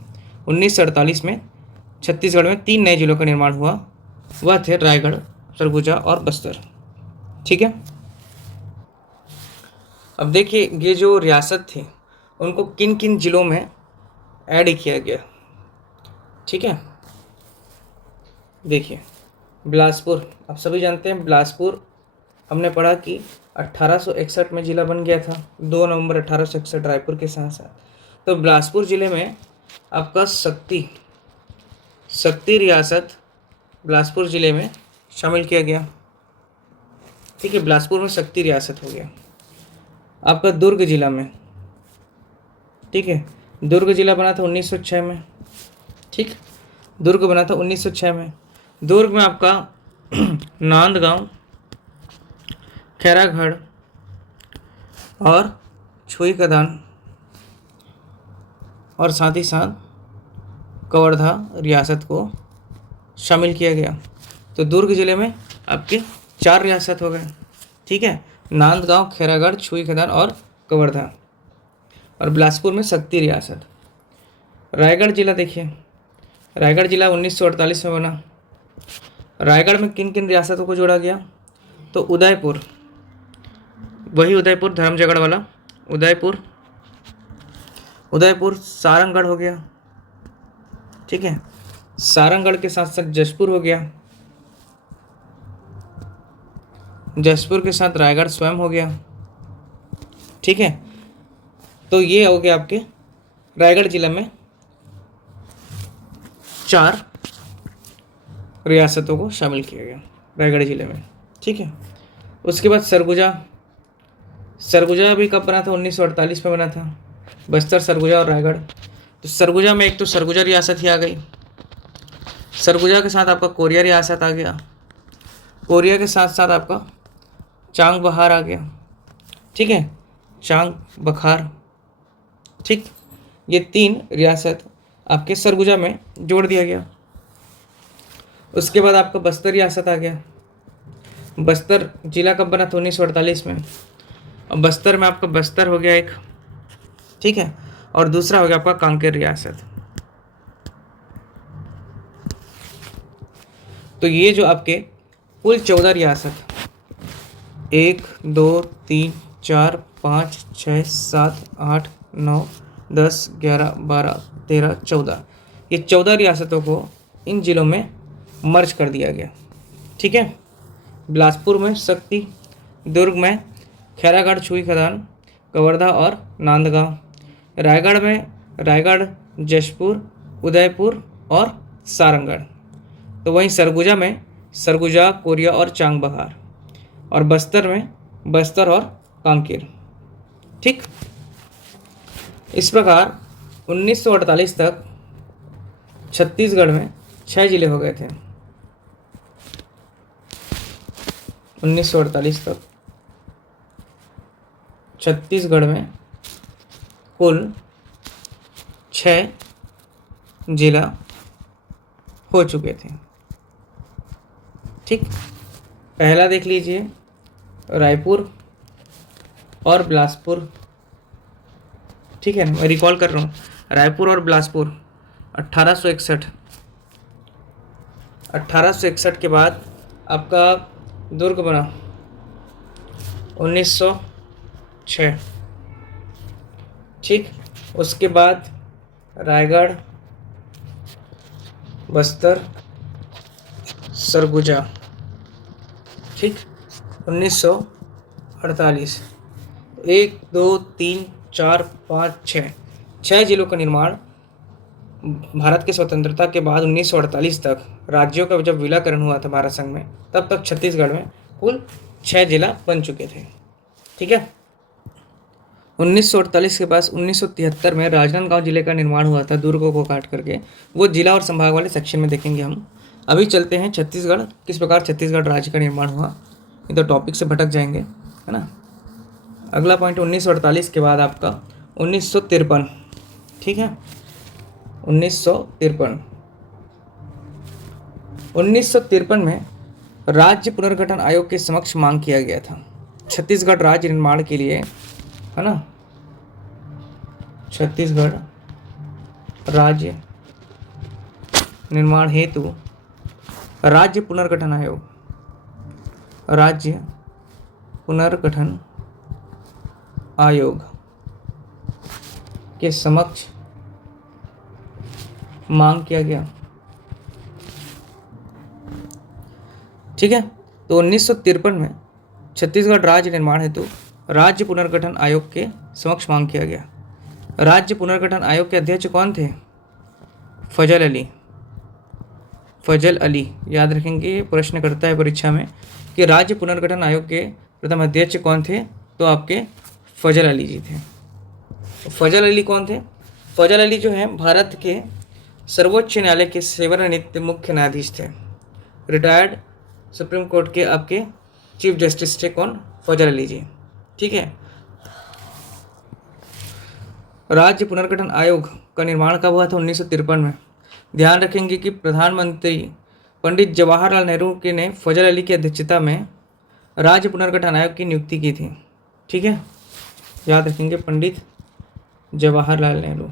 1948 में छत्तीसगढ़ में 3 नए जिलों का निर्माण हुआ। वह थे रायगढ़, सरगुजा और बस्तर। ठीक है। अब देखिए ये जो रियासत थी उनको किन किन जिलों में ऐड किया गया। ठीक है, देखिए बिलासपुर, आप सभी जानते हैं बिलासपुर, हमने पढ़ा कि 1861 में जिला बन गया था, 2 नवंबर 1861 रायपुर के साथ साथ। तो बिलासपुर जिले में आपका शक्ति रियासत बिलासपुर जिले में शामिल किया गया। ठीक है, बिलासपुर में शक्ति रियासत हो गया। आपका दुर्ग जिला में, ठीक है, दुर्ग जिला बना था 1906 में। ठीक, दुर्ग बना था 1906 में। दुर्ग में आपका नांदगांव, खैरागढ़ और छुईखदान और साथ ही साथ कवर्धा रियासत को शामिल किया गया। तो दुर्ग जिले में आपके 4 रियासत हो गए। ठीक है, नांदगांव, खैरागढ़, छुईखदान और कवर्धा। और बिलासपुर में शक्ति रियासत। रायगढ़ जिला देखिए, रायगढ़ जिला 1948 में बना। रायगढ़ में किन किन रियासतों को जोड़ा गया? तो उदयपुर, वही उदयपुर धर्मजयगढ़ वाला उदयपुर, सारंगगढ़ हो गया। ठीक है, सारंगगढ़ के साथ साथ जशपुर हो गया, जशपुर के साथ रायगढ़ स्वयं हो गया। ठीक है, तो ये हो गया आपके रायगढ़ जिले में 4 रियासतों को शामिल किया गया रायगढ़ जिले में। ठीक है, उसके बाद सरगुजा, सरगुजा भी कब बना था? 1948 में बना था। बस्तर, सरगुजा और रायगढ़। तो सरगुजा में एक तो सरगुजा रियासत ही आ गई, सरगुजा के साथ आपका कोरिया रियासत आ गया, कोरिया के साथ साथ आपका चांग बहार आ गया। ठीक है, चांग बखार। ठीक, ये 3 रियासत आपके सरगुजा में जोड़ दिया गया। उसके बाद आपका बस्तर रियासत आ गया। बस्तर जिला कब बना था? 1948 में। और बस्तर में आपका बस्तर हो गया एक। ठीक है, और दूसरा हो गया आपका कांकेर रियासत। तो ये जो आपके कुल 14 रियासत, 1 2 3 4 5 6 7 8 9 10 11 12 13 14, ये 14 रियासतों को इन जिलों में मर्ज कर दिया गया। ठीक है, बिलासपुर में शक्ति, दुर्ग में खैरागढ़, छुईखदान, कवर्धा और नांदगांव, रायगढ़ में रायगढ़, जशपुर, उदयपुर और सारंगगढ़। तो वहीं सरगुजा में सरगुजा, कोरिया और चांग बहार, और बस्तर में बस्तर और कांकेर। ठीक, इस प्रकार 1948 तक छत्तीसगढ़ में 6 जिले हो गए थे। 1948 तक छत्तीसगढ़ में कुल 6 जिला हो चुके थे। ठीक, पहला देख लीजिए रायपुर और बिलासपुर। ठीक है, मैं रिकॉल कर रहा हूँ, रायपुर और बिलासपुर 1861 के बाद आपका दुर्ग बना 1906। ठीक, उसके बाद रायगढ़, बस्तर, सरगुजा। ठीक, 1948। 1 2 3 4 5 6 जिलों का निर्माण भारत की स्वतंत्रता के बाद 1948 तक राज्यों का जब विलयकरण हुआ था भारत संघ में, तब तक छत्तीसगढ़ में कुल 6 जिला बन चुके थे। ठीक है। 1948 के बाद 1973 में राजनांदगांव जिले का निर्माण हुआ था दुर्गों को काट करके। वो जिला और संभाग वाले सेक्शन में देखेंगे हम। अभी चलते हैं छत्तीसगढ़, किस प्रकार छत्तीसगढ़ राज्य का निर्माण हुआ। ये तो टॉपिक से भटक जाएंगे, है ना। अगला पॉइंट 1948 के बाद आपका 1953। ठीक है, 1953 में राज्य पुनर्गठन आयोग के समक्ष मांग किया गया था छत्तीसगढ़ राज्य निर्माण के लिए, है ना। छत्तीसगढ़ राज्य निर्माण हेतु राज्य पुनर्गठन आयोग, राज्य पुनर्गठन आयोग के समक्ष मांग किया गया। ठीक है। तो 1953 में छत्तीसगढ़ राज्य निर्माण हेतु राज्य पुनर्गठन आयोग के समक्ष मांग किया गया। राज्य पुनर्गठन आयोग के अध्यक्ष कौन थे? फजल अली। फजल अली, याद रखेंगे, प्रश्न करता है परीक्षा में कि राज्य पुनर्गठन आयोग के प्रथम अध्यक्ष कौन थे, तो आपके फजल अली जी थे। फजल अली कौन थे? फजल अली जो हैं भारत के सर्वोच्च न्यायालय के सेवानिवृत्त मुख्य न्यायाधीश थे। रिटायर्ड सुप्रीम कोर्ट के आपके चीफ जस्टिस थे। कौन? फजल अली जी। ठीक है। राज्य पुनर्गठन आयोग का निर्माण कब हुआ था? 1953 में। ध्यान रखेंगे कि प्रधानमंत्री पंडित जवाहरलाल नेहरू के ने फजल अली की अध्यक्षता में राज्य पुनर्गठन आयोग की नियुक्ति की थी। ठीक है, याद रखेंगे, पंडित जवाहरलाल नेहरू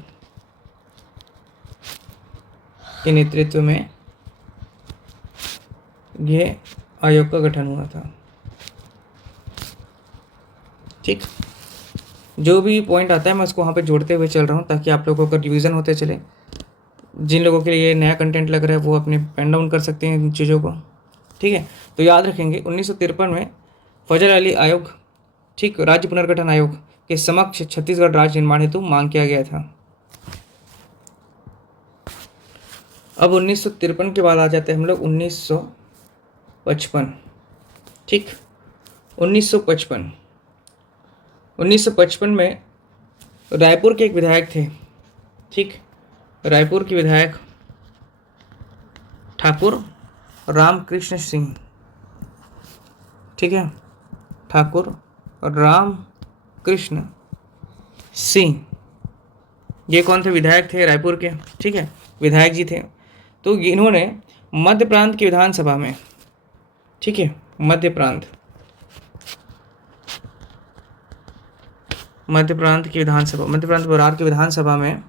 के नेतृत्व में यह आयोग का गठन हुआ था। ठीक, जो भी पॉइंट आता है मैं उसको वहाँ पे जोड़ते हुए चल रहा हूँ ताकि आप लोगों का रिवीजन होते चले। जिन लोगों के लिए नया कंटेंट लग रहा है वो अपने पेन डाउन कर सकते हैं इन चीज़ों को। ठीक है, तो याद रखेंगे 1953 में फजल अली आयोग, ठीक, राज्य पुनर्गठन आयोग के समक्ष छत्तीसगढ़ राज्य निर्माण हेतु मांग किया गया था। अब 1953 के बाद आ जाते हैं हम लोग 1955। ठीक, 1955 में रायपुर के एक विधायक थे। ठीक, रायपुर के विधायक ठाकुर रामकृष्ण सिंह। ठीक है, ठाकुर रामकृष्ण सिंह, ये कौन थे? विधायक थे रायपुर के। ठीक है, विधायक जी थे। तो इन्होंने मध्य प्रांत की विधानसभा में, ठीक है, मध्य प्रांत बरार की विधानसभा में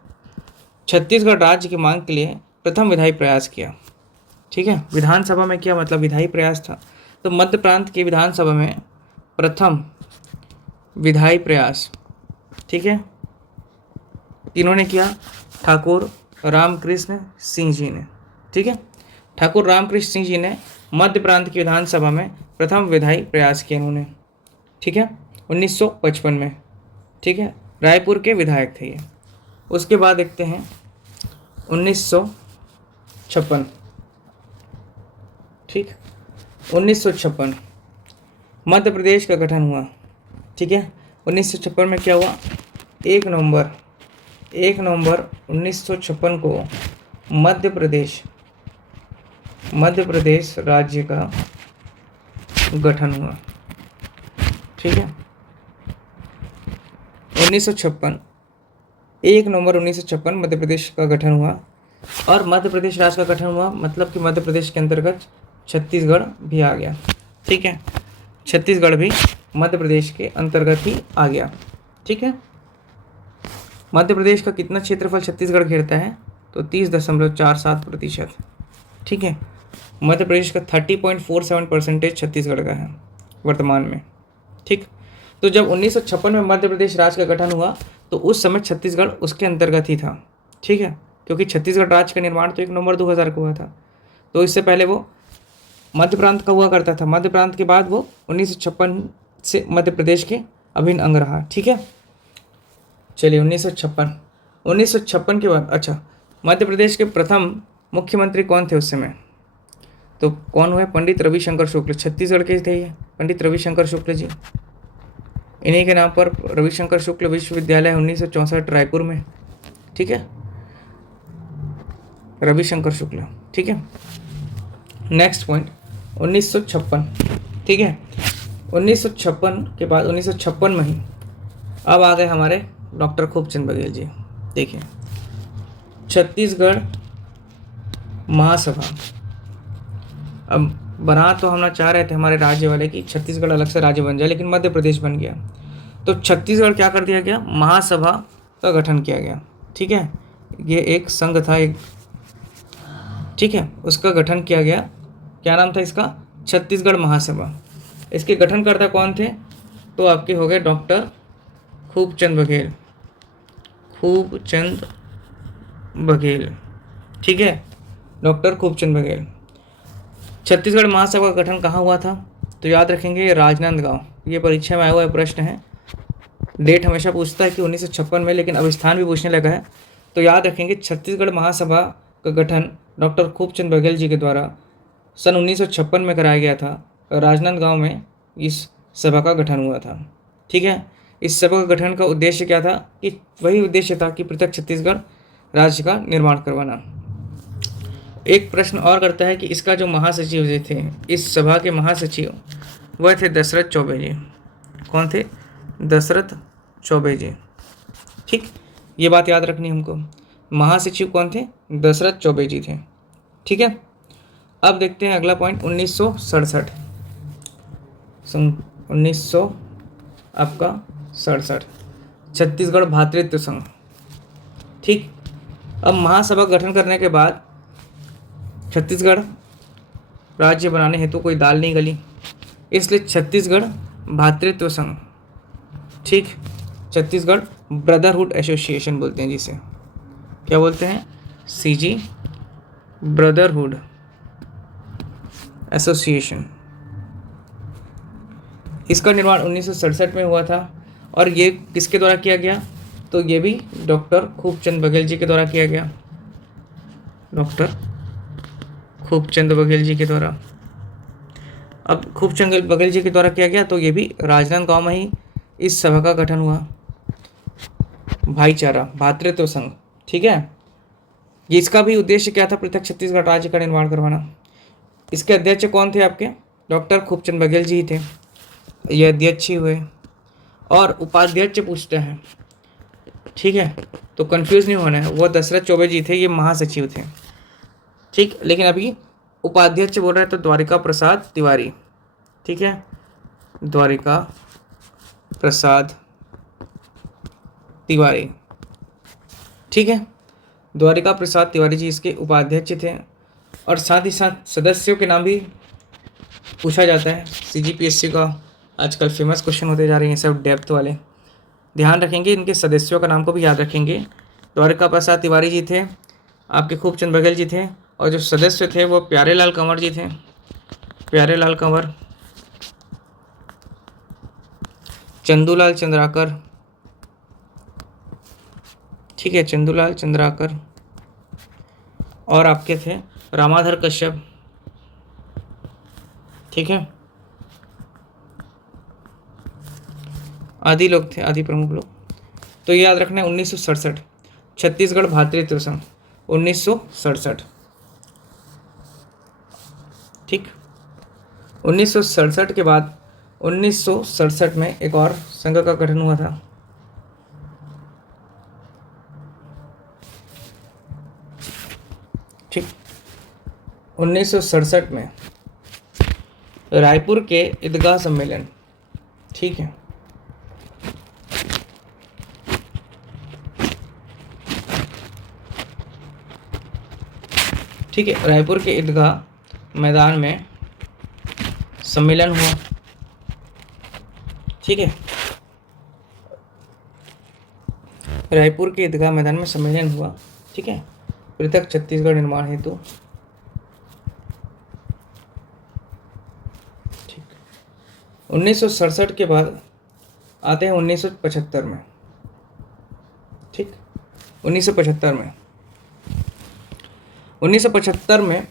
छत्तीसगढ़ राज्य की मांग के लिए प्रथम विधायी प्रयास किया। ठीक है, विधानसभा में क्या मतलब विधायी प्रयास था, तो मध्य प्रांत की विधानसभा में प्रथम विधायी प्रयास, ठीक है, इन्होंने किया ठाकुर रामकृष्ण सिंह जी ने। ठीक है, ठाकुर रामकृष्ण सिंह जी ने मध्य प्रांत की विधानसभा में प्रथम विधायी प्रयास किया इन्होंने। ठीक है, 1955 में। ठीक है, रायपुर के विधायक थे ये। उसके बाद देखते हैं 1956। ठीक, 1956 मध्य प्रदेश का गठन हुआ। ठीक है, 1956 में क्या हुआ? 1 नवंबर 1956 को मध्य प्रदेश राज्य का गठन हुआ। ठीक है, 1956 1 नवंबर 1956 मध्य प्रदेश का गठन हुआ। और मध्य प्रदेश राज्य का गठन हुआ मतलब कि मध्य प्रदेश के अंतर्गत छत्तीसगढ़ भी आ गया। ठीक है, छत्तीसगढ़ भी मध्य प्रदेश के अंतर्गत ही आ गया। ठीक है, मध्य प्रदेश का कितना क्षेत्रफल छत्तीसगढ़ घेरता है? तो 30.47%। ठीक है, मध्य प्रदेश का 30.47% छत्तीसगढ़ का है वर्तमान में। ठीक, तो जब 1956 में मध्य प्रदेश राज्य का गठन हुआ तो उस समय छत्तीसगढ़ उसके अंतर्गत ही था। ठीक है, क्योंकि छत्तीसगढ़ राज्य का निर्माण तो 1 नवंबर 2000 को हुआ था, तो इससे पहले वो मध्य प्रांत का हुआ करता था। मध्य प्रांत के बाद वो 1956 से मध्य प्रदेश के अभिन्न अंग रहा। ठीक है, चलिए 1956 के बाद, अच्छा, मध्य प्रदेश के प्रथम मुख्यमंत्री कौन थे उस समय? तो कौन हुए? पंडित रविशंकर शुक्ल, छत्तीसगढ़ के थे ये, पंडित रविशंकर शुक्ल जी। इन्हीं के नाम पर रविशंकर शुक्ल विश्वविद्यालय 1964 रायपुर में, ठीक है, रविशंकर शुक्ल, ठीक है। नेक्स्ट पॉइंट 1956, ठीक है। 1956 के बाद 1956 में ही अब आ गए हमारे डॉक्टर खूबचंद बघेल जी। देखिए, छत्तीसगढ़ महासभा, अब बना तो हम ना चाह रहे थे हमारे राज्य वाले कि छत्तीसगढ़ अलग से राज्य बन जाए, लेकिन मध्य प्रदेश बन गया, तो छत्तीसगढ़ क्या कर दिया गया? महासभा का गठन किया गया, ठीक है। ये एक संघ था एक, ठीक है, उसका गठन किया गया। क्या नाम था इसका? छत्तीसगढ़ महासभा। इसके गठनकर्ता कौन थे? तो आपके हो गए डॉक्टर खूबचंद बघेल, खूबचंद बघेल, ठीक है, डॉक्टर खूबचंद बघेल। छत्तीसगढ़ महासभा का गठन कहाँ हुआ था? तो याद रखेंगे राजनांदगांव। ये परीक्षा में आया हुआ प्रश्न है, डेट हमेशा पूछता है कि 1956 में, लेकिन अब स्थान भी पूछने लगा है। तो याद रखेंगे छत्तीसगढ़ महासभा का गठन डॉक्टर खूबचंद बघेल जी के द्वारा सन 1956 में कराया गया था। राजनांदगांव में इस सभा का गठन हुआ था, ठीक है। इस सभा का गठन का उद्देश्य क्या था? कि वही उद्देश्य था कि पृथक छत्तीसगढ़ राज्य का निर्माण करवाना। एक प्रश्न और करता है कि इसका जो महासचिव जी थे, इस सभा के महासचिव, वह थे दशरथ चौबे जी। कौन थे? दशरथ चौबे जी, ठीक, ये बात याद रखनी हमको। महासचिव कौन थे? दशरथ चौबे जी थे, ठीक है। अब देखते हैं अगला पॉइंट 1967, 1900 आपका 67, छत्तीसगढ़ भातृत्व संघ, ठीक। अब महासभा गठन करने के बाद छत्तीसगढ़ राज्य बनाने हेतु कोई दाल नहीं गली, इसलिए छत्तीसगढ़ भातृत्व संघ, ठीक, छत्तीसगढ़ ब्रदरहुड एसोसिएशन बोलते हैं जिसे, क्या बोलते हैं? CG brotherhood association. इसका निर्माण 1967 में हुआ था और ये किसके द्वारा किया गया? तो ये भी डॉक्टर खूबचंद बघेल जी के द्वारा किया गया, डॉक्टर खूबचंद बघेल जी के द्वारा। अब खूबचंद बघेल जी के द्वारा किया गया, तो ये भी राजनांदगांव में ही इस सभा का गठन हुआ। भाईचारा भातृत्व संघ, ठीक है। इसका भी उद्देश्य क्या था? पृथक छत्तीसगढ़ राज्य का निर्माण करवाना। इसके अध्यक्ष कौन थे आपके? डॉक्टर खूबचंद बघेल जी थे, ये अध्यक्ष ही हुए। और उपाध्यक्ष पूछते हैं, ठीक है, तो कंफ्यूज नहीं होना है, वो दशरथ चौबे जी थे, ये महासचिव थे, ठीक। लेकिन अभी उपाध्यक्ष बोल रहे हैं तो द्वारिका प्रसाद तिवारी, ठीक है, द्वारिका प्रसाद तिवारी, ठीक है। द्वारिका प्रसाद तिवारी जी इसके उपाध्यक्ष थे। और साथ ही साथ सदस्यों के नाम भी पूछा जाता है। सीजीपीएससी का आजकल फेमस क्वेश्चन होते जा रहे हैं सब डेप्थ वाले, ध्यान रखेंगे, इनके सदस्यों का नाम को भी याद रखेंगे। द्वारिका प्रसाद तिवारी जी थे, आपके खूबचंद बघेल जी थे, और जो सदस्य थे वो प्यारेलाल कंवर जी थे, प्यारेलाल कंवर, चंदूलाल चंद्राकर, ठीक है, चंदूलाल चंद्राकर, और आपके थे रामाधर कश्यप, ठीक है, आदि लोग थे, आदि प्रमुख लोग। तो ये याद रखना है 1967 छत्तीसगढ़ भातृत्व संघ, 1967, ठीक। 1967 के बाद 1967 में एक और संघ का गठन हुआ था, ठीक। 1967 में रायपुर के ईदगाह सम्मेलन, ठीक है, ठीक है, रायपुर के ईदगाह मैदान में सम्मेलन हुआ, ठीक है, रायपुर के ईदगाह मैदान में सम्मेलन हुआ, ठीक है, पृथक छत्तीसगढ़ निर्माण हेतु, ठीक। 1967 के बाद आते हैं 1975 में, ठीक। 1975 में 1975 में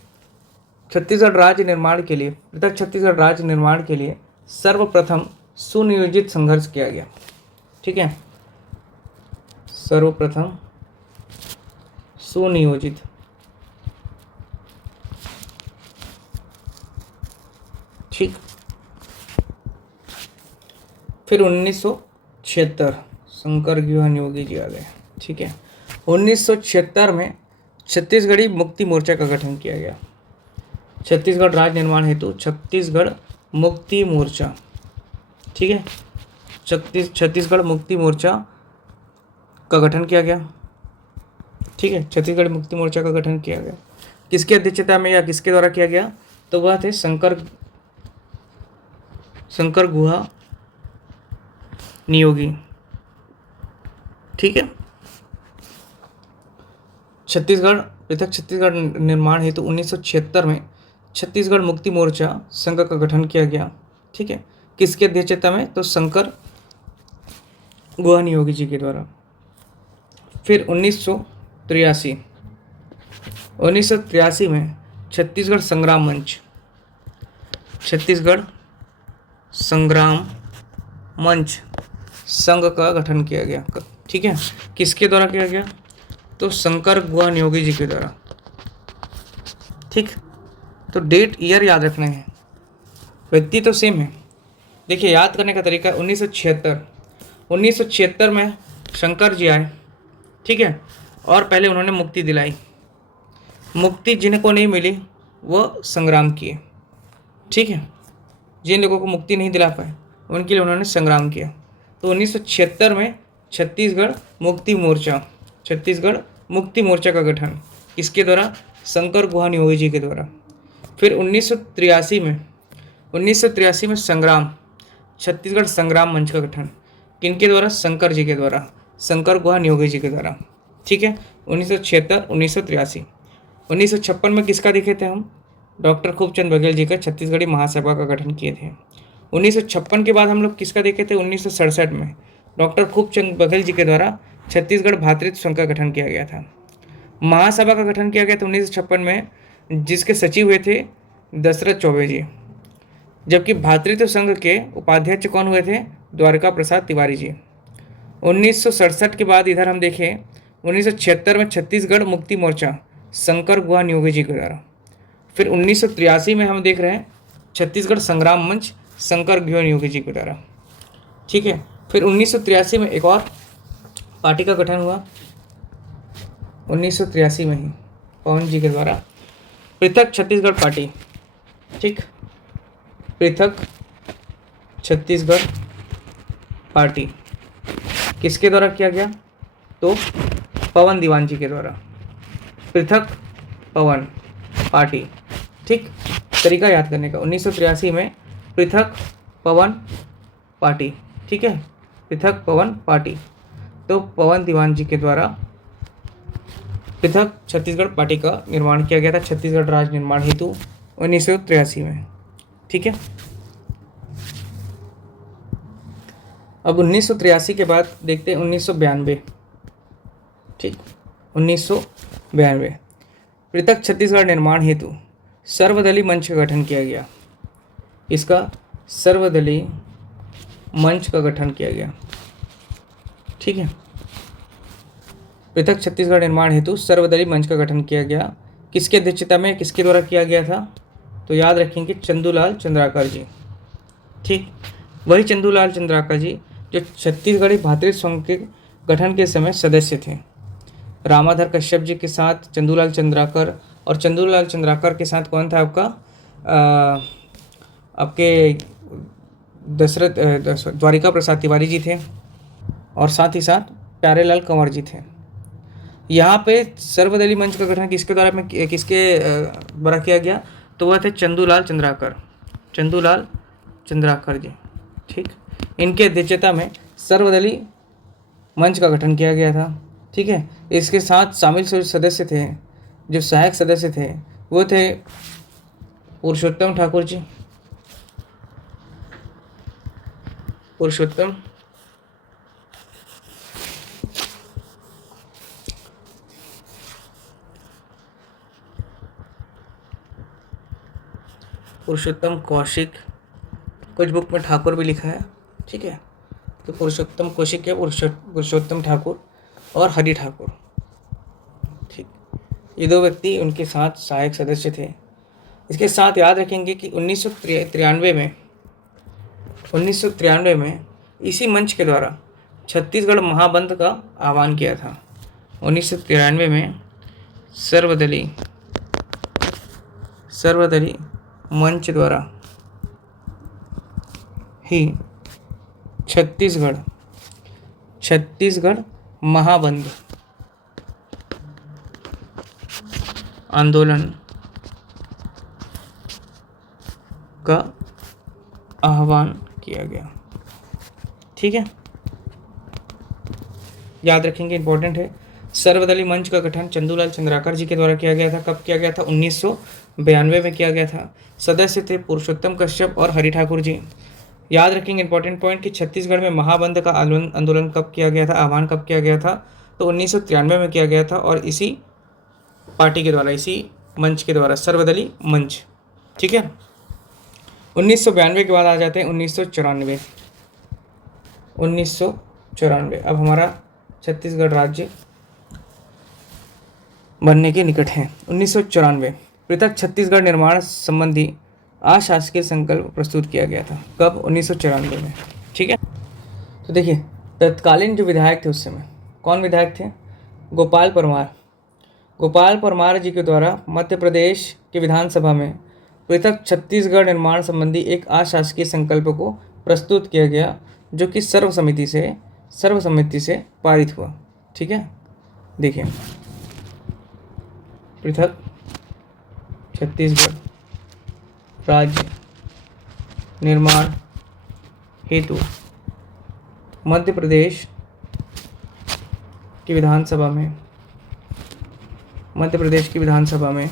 छत्तीसगढ़ राज्य निर्माण के लिए, पृथक छत्तीसगढ़ राज्य निर्माण के लिए सर्वप्रथम सुनियोजित संघर्ष किया गया। ठीक है, सर्वप्रथम सुनियोजित, ठीक। फिर 1976 शंकर गृहन योगी जी आ गए। ठीक है, 1976 में छत्तीसगढ़ी मुक्ति मोर्चा का गठन किया गया। छत्तीसगढ़ राज्य निर्माण हेतु छत्तीसगढ़ मुक्ति मोर्चा, ठीक है, छत्तीसगढ़ मुक्ति मोर्चा का गठन किया गया। ठीक है, छत्तीसगढ़ मुक्ति मोर्चा का गठन किया गया। किसकी अध्यक्षता में या किसके द्वारा किया गया? तो वह थे शंकर गुहा नियोगी। ठीक है, पृथक छत्तीसगढ़ निर्माण हेतु 1976 में छत्तीसगढ़ मुक्ति मोर्चा संघ का गठन किया गया। ठीक है, किसकी अध्यक्षता में? तो शंकर गुहा नियोगी जी के द्वारा। फिर 1983 में छत्तीसगढ़ संग्राम मंच संघ का गठन किया गया। ठीक है, किसके द्वारा किया गया? तो शंकर गुहा नियोगी जी के द्वारा। ठीक, तो डेट ईयर याद रखना है, व्यक्ति तो सेम है। देखिए, याद करने का तरीका 1976 में शंकर जी आए। ठीक है, और पहले उन्होंने मुक्ति दिलाई। मुक्ति जिनको नहीं मिली वो संग्राम किए। ठीक है, जिन लोगों को मुक्ति नहीं दिला पाए उनके लिए उन्होंने संग्राम किया। तो 1976 में छत्तीसगढ़ मुक्ति मोर्चा का गठन किसके द्वारा? शंकर गुहा नियोगी जी के द्वारा। फिर 1983 में छत्तीसगढ़ संग्राम मंच का गठन किनके द्वारा? शंकर जी के द्वारा, शंकर गुहा नियोगी जी के द्वारा। ठीक है, 1976 1983। 1956 में किसका देखे थे हम? डॉक्टर खूबचंद बघेल जी का छत्तीसगढ़ी महासभा का गठन किए थे। 1956 के बाद हम लोग किसका देखे थे? 1967 में डॉक्टर खूबचंद बघेल जी के द्वारा छत्तीसगढ़ भातृत्व संघ का गठन किया गया था। महासभा का गठन किया गया था 1956 में, जिसके सचिव हुए थे दशरथ चौबे जी, जबकि भातृत्व संघ के उपाध्यक्ष कौन हुए थे? द्वारका प्रसाद तिवारी जी। 1967 के बाद इधर हम देखें 1976 में छत्तीसगढ़ मुक्ति मोर्चा शंकर गुहा नियोगी जी के द्वारा। फिर 1983 में हम देख रहे हैं छत्तीसगढ़ संग्राम मंच शंकर गुहा नियोगी जी के द्वारा। ठीक है, फिर 1983 में एक और पार्टी का गठन हुआ 1983 में ही पवन जी के द्वारा, पृथक छत्तीसगढ़ पार्टी। ठीक, पृथक छत्तीसगढ़ पार्टी किसके द्वारा किया गया? तो पवन दीवान जी के द्वारा, पृथक पवन पार्टी। ठीक, तरीका याद करने का 1983 में पृथक पवन पार्टी। ठीक है, पृथक पवन पार्टी, तो पवन दीवान जी के द्वारा पृथक छत्तीसगढ़ पार्टी का निर्माण किया गया था छत्तीसगढ़ राज्य निर्माण हेतु 1983 में। ठीक है, अब 1983 के बाद देखते हैं 1992। ठीक, 1992 पृथक छत्तीसगढ़ निर्माण हेतु सर्वदलीय मंच का गठन किया गया। इसका सर्वदलीय मंच का गठन किया गया। ठीक है, पृथक छत्तीसगढ़ निर्माण हेतु सर्वदलीय मंच का गठन किया गया। किसकी अध्यक्षता में, किसके द्वारा किया गया था? तो याद रखेंगे चंदूलाल चंद्राकर जी। ठीक, वही चंदूलाल चंद्राकर जी जो छत्तीसगढ़ी भातृत्व संघ के गठन के समय सदस्य थे। रामाधर कश्यप जी के साथ चंदूलाल चंद्राकर, और चंदूलाल चंद्राकर के साथ कौन था आपका? आपके द्वारिका प्रसाद तिवारी जी थे, और साथ ही साथ प्यारेलाल कंवर जी थे। यहाँ पे सर्वदलीय मंच का गठन किसके द्वारा किया गया? तो वह थे चंदूलाल चंद्राकर जी। ठीक, इनके अध्यक्षता में सर्वदलीय मंच का गठन किया गया था। ठीक है, इसके साथ शामिल सदस्य थे, जो सहायक सदस्य थे वो थे पुरुषोत्तम ठाकुर जी, पुरुषोत्तम पुरुषोत्तम कौशिक, कुछ बुक में ठाकुर भी लिखा है, ठीक है। तो पुरुषोत्तम कौशिक है, पुरुषोत्तम ठाकुर और हरि ठाकुर, ठीक। ये दो व्यक्ति उनके साथ सहायक सदस्य थे। इसके साथ याद रखेंगे कि 1993 में इसी मंच के द्वारा छत्तीसगढ़ महाबंद का आह्वान किया था। 1993 में सर्वदलीय मंच द्वारा ही छत्तीसगढ़ महाबंद आंदोलन का आह्वान किया गया, ठीक है। याद रखेंगे, इंपॉर्टेंट है। सर्वदलीय मंच का गठन चंदूलाल चंद्राकर जी के द्वारा किया गया था। कब किया गया था? 1992 में किया गया था। सदस्य थे पुरुषोत्तम कश्यप और हरि ठाकुर जी। याद रखेंगे इंपॉर्टेंट पॉइंट कि छत्तीसगढ़ में महाबंद का आंदोलन कब किया गया था, आह्वान कब किया गया था? तो 1993 में किया गया था, और इसी पार्टी के द्वारा, इसी मंच के द्वारा, सर्वदलीय मंच, ठीक है। 1992 के बाद आ जाते हैं 1994। अब हमारा छत्तीसगढ़ राज्य बनने के निकट है। 1994 पृथक छत्तीसगढ़ निर्माण संबंधी अशासकीय संकल्प प्रस्तुत किया गया था। कब? 1994 में, ठीक है। तो देखिए, तत्कालीन जो विधायक थे उस समय, कौन विधायक थे? गोपाल परमार जी के द्वारा मध्य प्रदेश की विधानसभा में पृथक छत्तीसगढ़ निर्माण संबंधी एक अशासकीय संकल्प को प्रस्तुत किया गया, जो कि सर्वसम्मति से पारित हुआ, ठीक है। देखिए, पृथक छत्तीसगढ़ राज्य निर्माण हेतु मध्य प्रदेश की विधानसभा में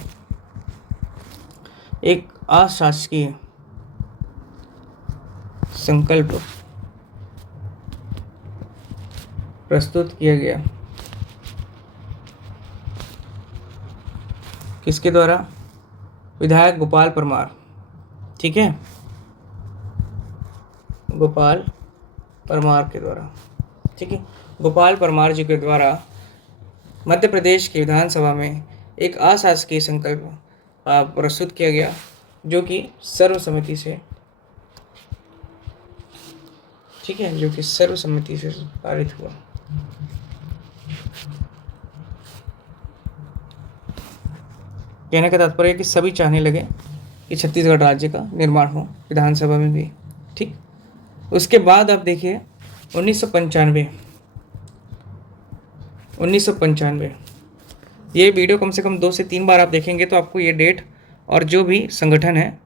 एक अशासकीय संकल्प प्रस्तुत किया गया। किसके द्वारा? विधायक गोपाल परमार, ठीक है, गोपाल परमार के द्वारा, ठीक है। गोपाल परमार जी के द्वारा मध्य प्रदेश की विधानसभा में एक अशासकीय संकल्प प्रस्तुत किया गया, जो कि सर्वसम्मति से, ठीक है, जो कि सर्वसम्मति से पारित हुआ। कहने का तात्पर्य है कि सभी चाहने लगे कि छत्तीसगढ़ राज्य का निर्माण हो, विधानसभा में भी, ठीक। उसके बाद आप देखिए 1995 ये वीडियो कम से कम 2 से 3 बार आप देखेंगे तो आपको ये डेट और जो भी संगठन है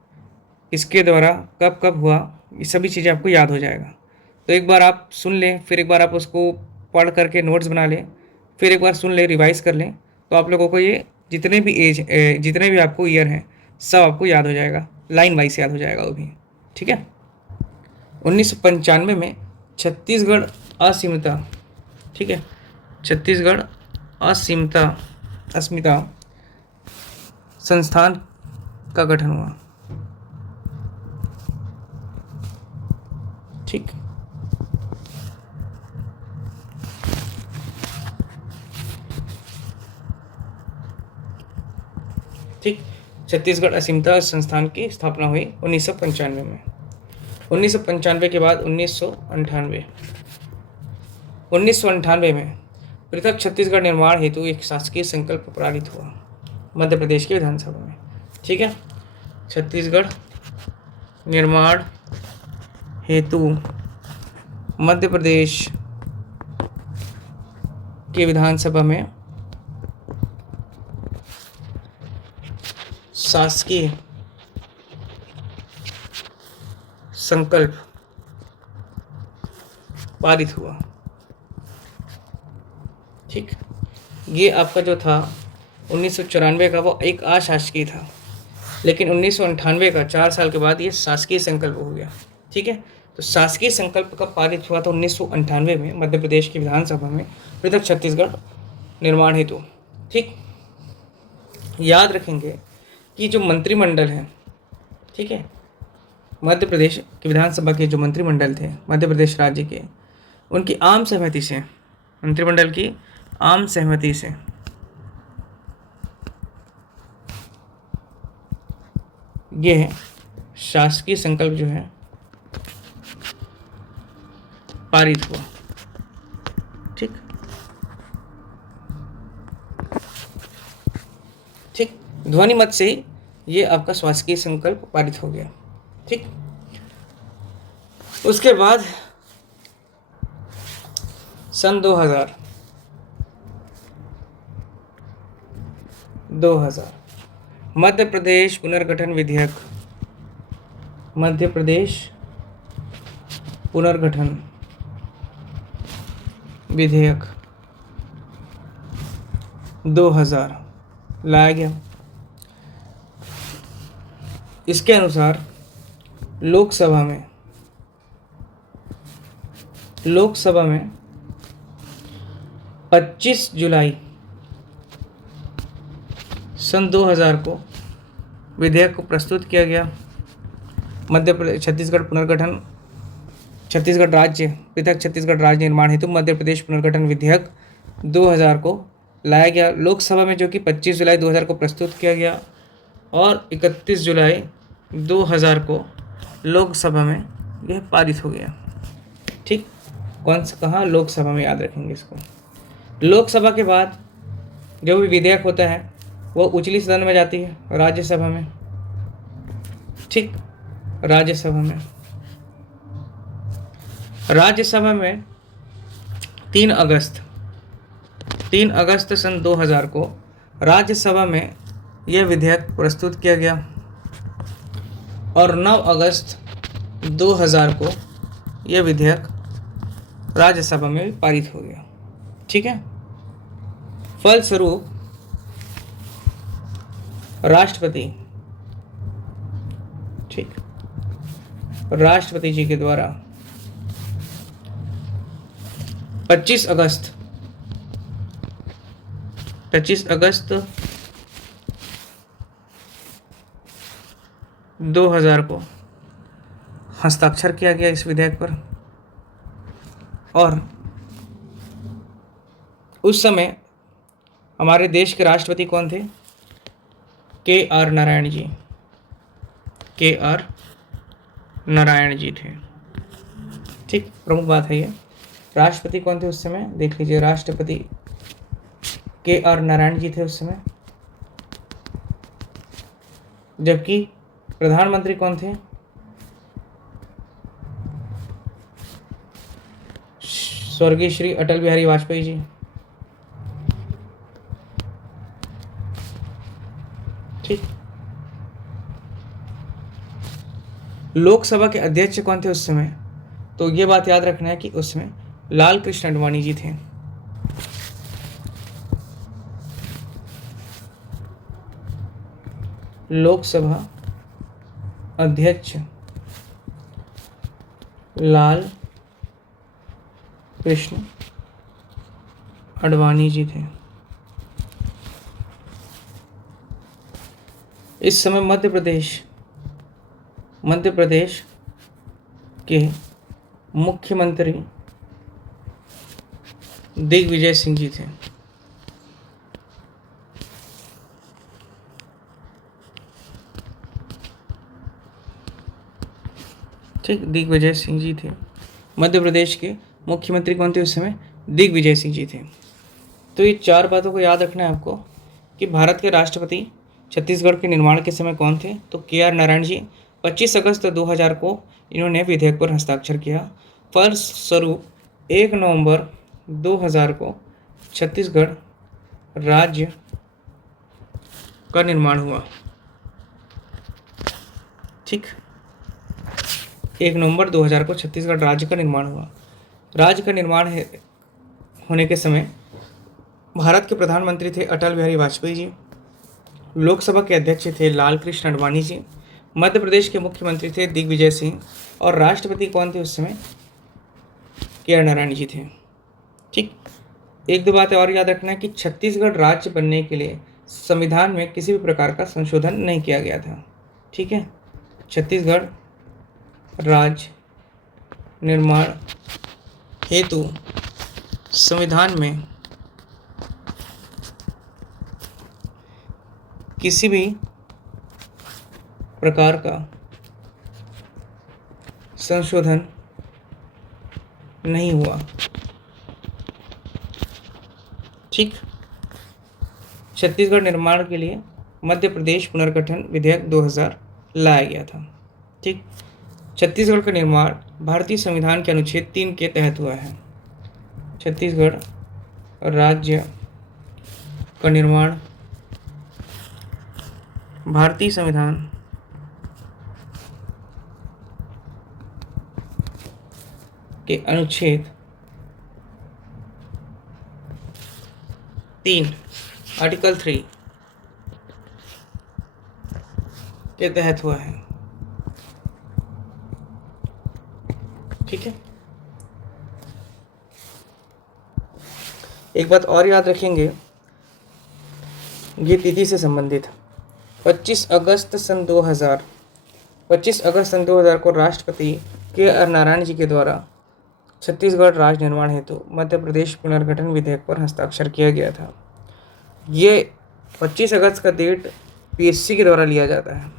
इसके द्वारा कब कब हुआ, ये सभी चीज़ें आपको याद हो जाएगा। तो एक बार आप सुन लें, फिर एक बार आप उसको पढ़ करके नोट्स बना लें, फिर एक बार सुन लें, रिवाइज कर लें, तो आप लोगों को ये जितने भी आपको ईयर हैं सब आपको याद हो जाएगा, लाइन वाइज याद हो जाएगा वो भी, ठीक है। 1995 में छत्तीसगढ़ अस्मिता, ठीक है, छत्तीसगढ़ अस्मिता संस्थान का गठन हुआ, ठीक। ठीक, छत्तीसगढ़ अस्मिता संस्थान की स्थापना हुई 1995 में। 1995 के बाद 1998 में पृथक छत्तीसगढ़ निर्माण हेतु एक शासकीय संकल्प पारित हुआ मध्य प्रदेश की विधानसभा में, ठीक है। छत्तीसगढ़ निर्माण हेतु मध्य प्रदेश की विधानसभा में शासकीय संकल्प पारित हुआ, ठीक। ये आपका जो था 1994 का वो एक अशासकीय था, लेकिन 1998 का 4 साल के बाद ये शासकीय संकल्प हो गया, ठीक है। तो शासकीय संकल्प कब पारित हुआ था? 1998 में मध्य प्रदेश की विधानसभा में पृथक छत्तीसगढ़ निर्माण हेतु, ठीक। याद रखेंगे कि जो मंत्रिमंडल है ठीक है। मध्य प्रदेश के विधानसभा के जो मंत्रिमंडल थे मध्य प्रदेश राज्य के, उनकी आम सहमति से, मंत्रिमंडल की आम सहमति से ये शासकीय संकल्प जो है पारित हुआ। ठीक ठीक, ध्वनि मत से ही ये आपका शासकीय संकल्प पारित हो गया। ठीक, उसके बाद सन 2000 मध्य प्रदेश पुनर्गठन विधेयक, मध्य प्रदेश पुनर्गठन विधेयक 2000 लाया गया। इसके अनुसार लोकसभा में 25 जुलाई सन 2000 को विधेयक को प्रस्तुत किया गया। मध्य प्रदेश छत्तीसगढ़ राज्य पृथक छत्तीसगढ़ राज्य निर्माण हेतु मध्य प्रदेश पुनर्गठन विधेयक 2000 को लाया गया लोकसभा में, जो कि 25 जुलाई 2000 को प्रस्तुत किया गया और 31 जुलाई 2000 को लोकसभा में यह पारित हो गया। ठीक, कौन सा, कहाँ, लोकसभा में, याद रखेंगे इसको। लोकसभा के बाद जो भी विधेयक होता है वो उचली सदन में जाती है, राज्यसभा में। ठीक, राज्यसभा में 3 अगस्त सन 2000 को राज्यसभा में यह विधेयक प्रस्तुत किया गया और 9 अगस्त 2000 को यह विधेयक राज्यसभा में पारित हो गया। ठीक है, फलस्वरूप राष्ट्रपति जी के द्वारा 25 अगस्त 2000 को हस्ताक्षर किया गया इस विधेयक पर। और उस समय हमारे देश के राष्ट्रपति कौन थे? KR नारायण जी थे। ठीक, प्रमुख बात है ये। राष्ट्रपति कौन थे उस समय? देख लीजिए, राष्ट्रपति KR नारायण जी थे उस समय। जबकि प्रधानमंत्री कौन थे? स्वर्गीय श्री अटल बिहारी वाजपेयी जी। ठीक, लोकसभा के अध्यक्ष कौन थे उस समय? तो ये बात याद रखना है कि उसमें लाल कृष्ण आडवाणी जी थे। लोकसभा अध्यक्ष लाल कृष्ण आडवाणी जी थे। इस समय मध्य प्रदेश के मुख्यमंत्री दिग्विजय सिंह जी थे। ठीक, दिग्विजय सिंह जी थे। मध्य प्रदेश के मुख्यमंत्री कौन थे उस समय? दिग्विजय सिंह जी थे। तो ये 4 बातों को याद रखना है आपको कि भारत के राष्ट्रपति छत्तीसगढ़ के निर्माण के समय कौन थे? तो KR नारायण जी। 25 अगस्त 2000 को इन्होंने विधेयक पर हस्ताक्षर किया। फलस्वरूप 1 नवंबर 2000 को छत्तीसगढ़ राज्य का निर्माण हुआ। ठीक, 1 नवंबर 2000 को छत्तीसगढ़ राज्य का निर्माण हुआ। राज्य का निर्माण होने के समय भारत के प्रधानमंत्री थे अटल बिहारी वाजपेयी जी। लोकसभा के अध्यक्ष थे लाल कृष्ण आडवाणी जी। मध्य प्रदेश के मुख्यमंत्री थे दिग्विजय सिंह और राष्ट्रपति कौन थे उस समय? KR नारायण जी थे। ठीक, 1-2 बातें और याद रखना है कि छत्तीसगढ़ राज्य बनने के लिए संविधान में किसी भी प्रकार का संशोधन नहीं किया गया था। ठीक है, छत्तीसगढ़ राज्य निर्माण हेतु संविधान में किसी भी प्रकार का संशोधन नहीं हुआ। ठीक। छत्तीसगढ़ निर्माण के लिए मध्य प्रदेश पुनर्गठन विधेयक 2000 लाया गया था। ठीक। छत्तीसगढ़ का निर्माण भारतीय संविधान के अनुच्छेद 3 के तहत हुआ है। छत्तीसगढ़ राज्य का निर्माण भारतीय संविधान के अनुच्छेद 3 आर्टिकल 3 के तहत हुआ है। ठीक है। एक बात और याद रखेंगे, ये तिथि से संबंधित 25 अगस्त सन 2000 को राष्ट्रपति के नारायण जी के द्वारा छत्तीसगढ़ राज्य निर्माण हेतु मध्य प्रदेश पुनर्गठन विधेयक पर हस्ताक्षर किया गया था। ये 25 अगस्त का डेट पीएससी के द्वारा लिया जाता है।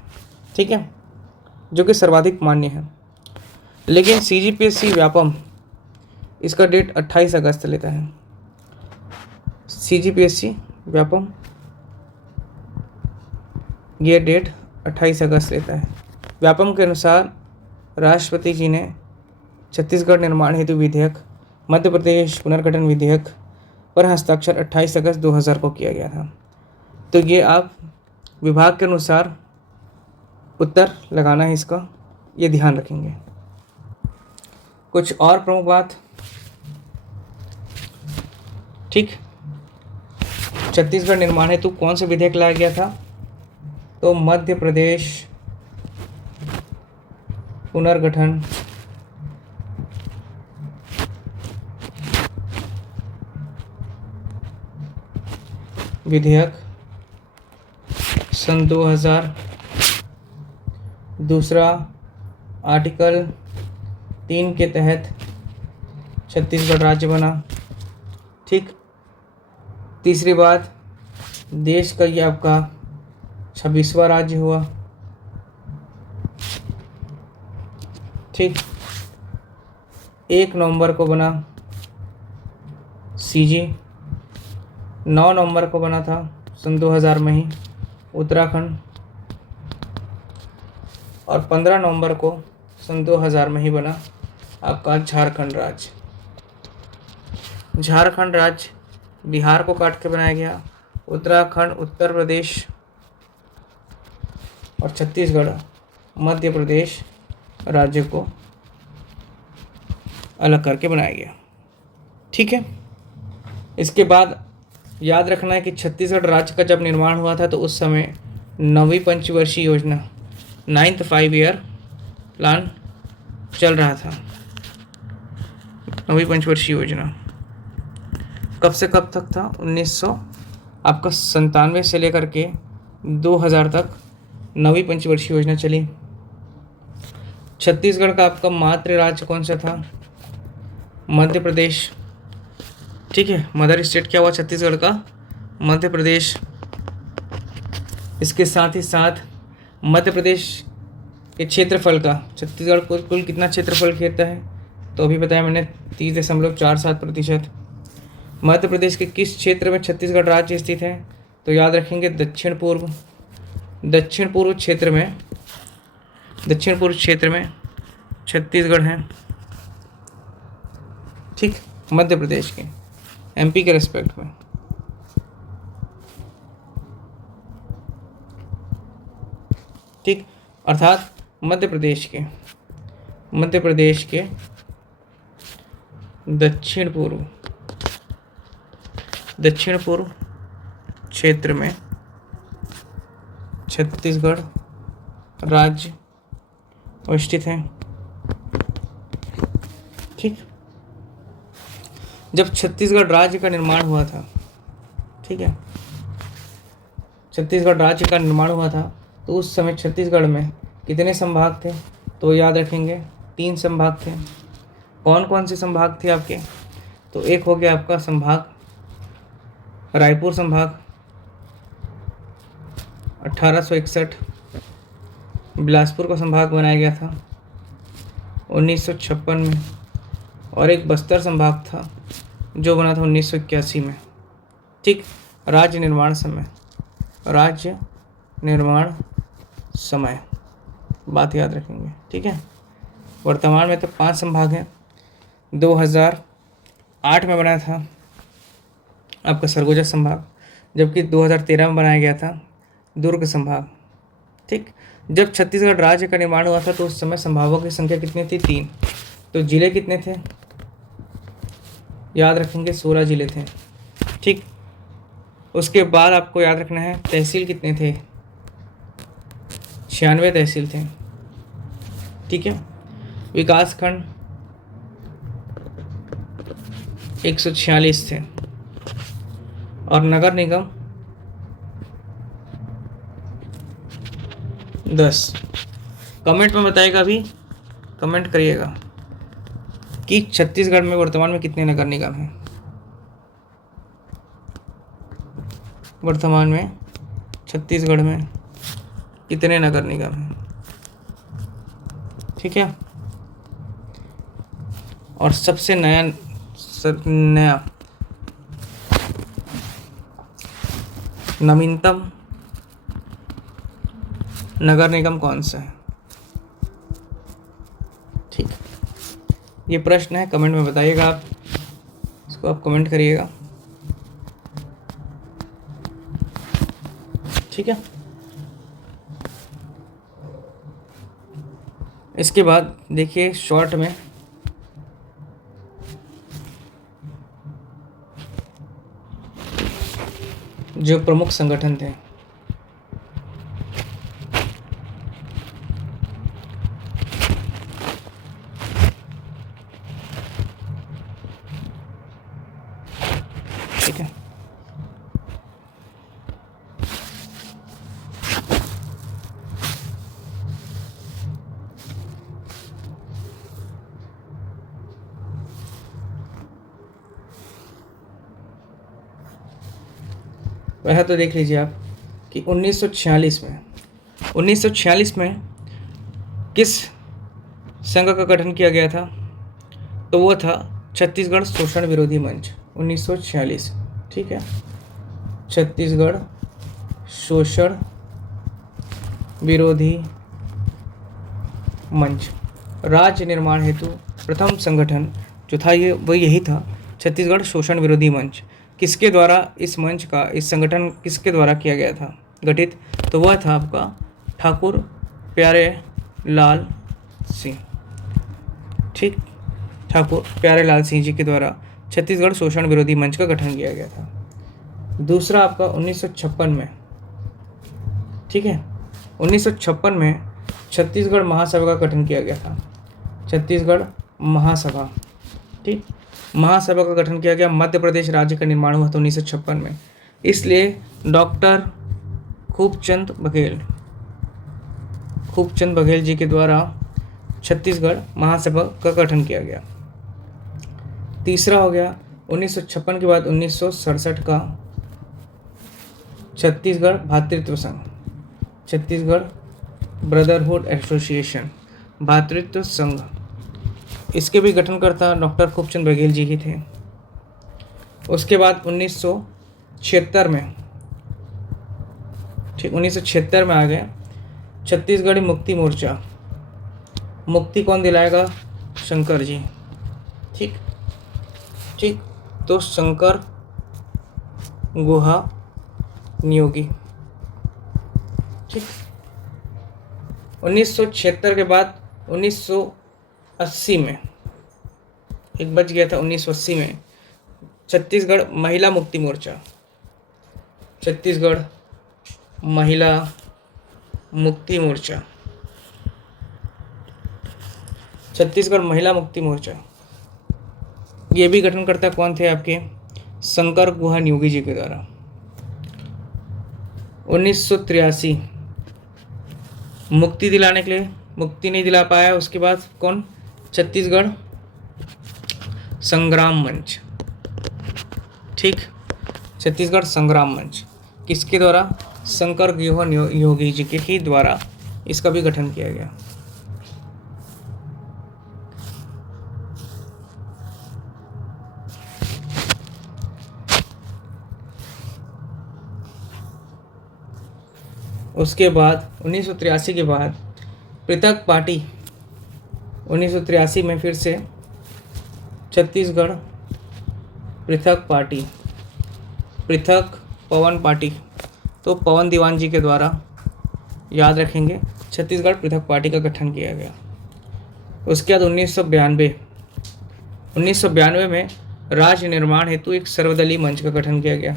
ठीक है, जो कि सर्वाधिक मान्य है। लेकिन सीजीपीएससी व्यापम इसका डेट 28 अगस्त लेता है। सीजीपीएससी व्यापम ये डेट 28 अगस्त लेता है। व्यापम के अनुसार राष्ट्रपति जी ने छत्तीसगढ़ निर्माण हेतु विधेयक मध्य प्रदेश पुनर्गठन विधेयक पर हस्ताक्षर 28 अगस्त 2000 को किया गया था। तो ये आप विभाग के अनुसार उत्तर लगाना है इसका, ये ध्यान रखेंगे। कुछ और प्रमुख बात। ठीक। छत्तीसगढ़ निर्माण हेतु कौन से विधेयक लाया गया था? तो मध्य प्रदेश पुनर्गठन विधेयक सन 2000। दूसरा, आर्टिकल 3 के तहत छत्तीसगढ़ राज्य बना। ठीक। तीसरी बात, देश का ये आपका 26वां राज्य हुआ। ठीक। 1 नवंबर को बना सीजी। 9 नवंबर को बना था सन 2000 में ही उत्तराखंड, और 15 नवंबर को सन 2000 में ही बना आपका झारखंड राज्य। झारखंड राज्य बिहार को काट के बनाया गया। उत्तराखंड, उत्तर प्रदेश और छत्तीसगढ़ मध्य प्रदेश राज्य को अलग करके बनाया गया। ठीक है। इसके बाद याद रखना है कि छत्तीसगढ़ राज्य का जब निर्माण हुआ था तो उस समय 9वीं पंचवर्षीय योजना 9th 5 ईयर प्लान चल रहा था। 9वीं पंचवर्षीय योजना कब से कब तक था? 1997 से लेकर के 2000 तक 9वीं पंचवर्षीय योजना चली। छत्तीसगढ़ का आपका मातृ राज्य कौन सा था? मध्य प्रदेश। ठीक है, मदर स्टेट क्या हुआ छत्तीसगढ़ का? मध्य प्रदेश। इसके साथ ही साथ मध्य प्रदेश के क्षेत्रफल का, छत्तीसगढ़ को कुल कितना क्षेत्रफल घेरता है? तो अभी बताया मैंने 30.47%। मध्य प्रदेश के किस क्षेत्र में छत्तीसगढ़ राज्य स्थित है? तो याद रखेंगे दक्षिण पूर्व क्षेत्र में छत्तीसगढ़ है। ठीक, मध्य प्रदेश के, एमपी के रेस्पेक्ट में। ठीक, अर्थात मध्य प्रदेश के दक्षिण पूर्व क्षेत्र में छत्तीसगढ़ राज्य अवस्थित है। ठीक, जब छत्तीसगढ़ राज्य का निर्माण हुआ था, ठीक है, छत्तीसगढ़ राज्य का निर्माण हुआ था तो उस समय छत्तीसगढ़ में कितने संभाग थे? तो याद रखेंगे 3 संभाग थे। कौन कौन से संभाग थे आपके? तो एक हो गया आपका संभाग रायपुर संभाग 1861, बिलासपुर को संभाग बनाया गया था 1956 में, और एक बस्तर संभाग था जो बना था 1981 में। ठीक। राज्य निर्माण समय, राज्य निर्माण समय बात याद रखेंगे। ठीक है। वर्तमान में तो 5 संभाग हैं। 2008 में बनाया था आपका सरगुजा संभाग, जबकि 2013 में बनाया गया था दुर्ग संभाग। ठीक। जब छत्तीसगढ़ राज्य का निर्माण हुआ था तो उस समय संभागों की संख्या कितनी थी? 3। तो जिले कितने थे? याद रखेंगे 16 जिले थे। ठीक। उसके बाद आपको याद रखना है तहसील कितने थे? 96 तहसील थे। ठीक है। विकास खंड 146 थे, और नगर निगम 10। कमेंट में बताइएगा, अभी कमेंट करिएगा कि छत्तीसगढ़ में वर्तमान में कितने नगर निगम हैं। वर्तमान में छत्तीसगढ़ में कितने नगर निगम हैं? ठीक है। और सबसे नया नवीनतम नगर निगम कौन सा है? ठीक। ये प्रश्न है, कमेंट में बताइएगा, आप इसको आप कमेंट करिएगा। ठीक है। इसके बाद देखिए शॉर्ट में जो प्रमुख संगठन थे, ठीक है। वह तो देख लीजिए आप कि 1946 में किस संघ का गठन किया गया था? तो वो था छत्तीसगढ़ शोषण विरोधी मंच। 1946। ठीक है। छत्तीसगढ़ शोषण विरोधी मंच। राज्य निर्माण हेतु प्रथम संगठन जो था ये वो यही था, छत्तीसगढ़ शोषण विरोधी मंच। किसके द्वारा इस संगठन किसके द्वारा किया गया था गठित? तो वह था आपका ठाकुर प्यारे लाल सिंह। ठीक। ठाकुर प्यारे लाल सिंह जी के द्वारा छत्तीसगढ़ शोषण विरोधी मंच का गठन किया गया था। दूसरा आपका 1956 में, ठीक है, 1956 में छत्तीसगढ़ महासभा का गठन किया गया था। छत्तीसगढ़ महासभा। ठीक। महासभा का गठन किया गया। मध्य प्रदेश राज्य का निर्माण हुआ था 1956 में, इसलिए डॉक्टर खूबचंद बघेल जी के द्वारा छत्तीसगढ़ महासभा का गठन किया गया। तीसरा हो गया 1956 के बाद 1967 का छत्तीसगढ़ भातृत्व संघ, छत्तीसगढ़ ब्रदरहुड एसोसिएशन, भातृत्व संघ। इसके भी गठनकर्ता डॉक्टर खूबचंद बघेल जी ही थे। उसके बाद 1976 में, ठीक, 1976 में आ गए छत्तीसगढ़ी मुक्ति मोर्चा। मुक्ति कौन दिलाएगा? शंकर जी। ठीक। ठीक। तो शंकर गुहा नियोगी। ठीक। 1976 के बाद 1980 में, एक बच गया था, 1980 में छत्तीसगढ़ महिला मुक्ति मोर्चा। छत्तीसगढ़ महिला मुक्ति मोर्चा। छत्तीसगढ़ महिला मुक्ति मोर्चा, ये भी गठनकर्ता कौन थे आपके? शंकर गुहा नियोगी जी के द्वारा। 1983 मुक्ति दिलाने के लिए मुक्ति नहीं दिला पाया, उसके बाद कौन? छत्तीसगढ़ संग्राम मंच। ठीक, छत्तीसगढ़ संग्राम मंच किसके द्वारा? शंकर गियोहन योगी जी के ही द्वारा इसका भी गठन किया गया। उसके बाद 1983 के बाद पृथक पार्टी, 1983 में फिर से छत्तीसगढ़ पृथक पार्टी, पृथक पवन पार्टी, तो पवन दीवान जी के द्वारा, याद रखेंगे, छत्तीसगढ़ पृथक पार्टी का गठन किया गया। उसके बाद 1992 में राज्य निर्माण हेतु एक सर्वदलीय मंच का गठन किया गया।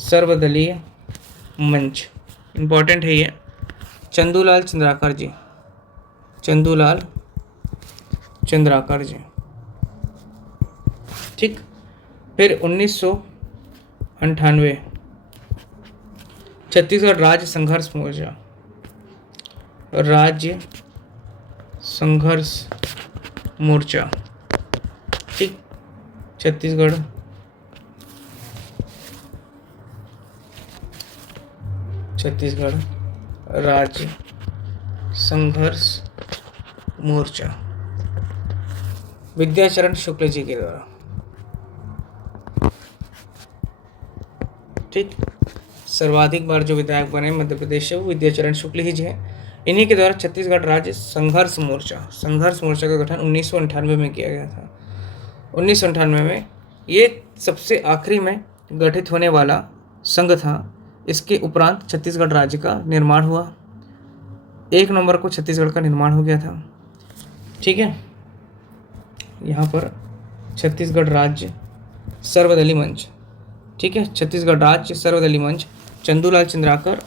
सर्वदलीय मंच इम्पॉर्टेंट है ये। चंदूलाल चंद्राकर जी, चंदूलाल चंद्राकर जी। ठीक, फिर 1998 छत्तीसगढ़ राज्य संघर्ष मोर्चा, राज्य संघर्ष मोर्चा। ठीक, छत्तीसगढ़ राज्य संघर्ष मोर्चा विद्याचरण शुक्ल जी के द्वारा। ठीक, सर्वाधिक बार जो विधायक बने मध्य प्रदेश से वो विद्याचरण शुक्ल ही जी हैं। इन्हीं के द्वारा छत्तीसगढ़ राज्य संघर्ष मोर्चा का गठन 1998 में किया गया था। 1998 में ये सबसे आखिरी में गठित होने वाला संघ था। इसके उपरांत छत्तीसगढ़ राज्य का निर्माण हुआ। 1 नवंबर को छत्तीसगढ़ का निर्माण हो गया था। ठीक है, यहाँ पर छत्तीसगढ़ राज्य सर्वदलीय मंच। ठीक है, छत्तीसगढ़ राज्य सर्वदलीय मंच चंदूलाल चंद्राकर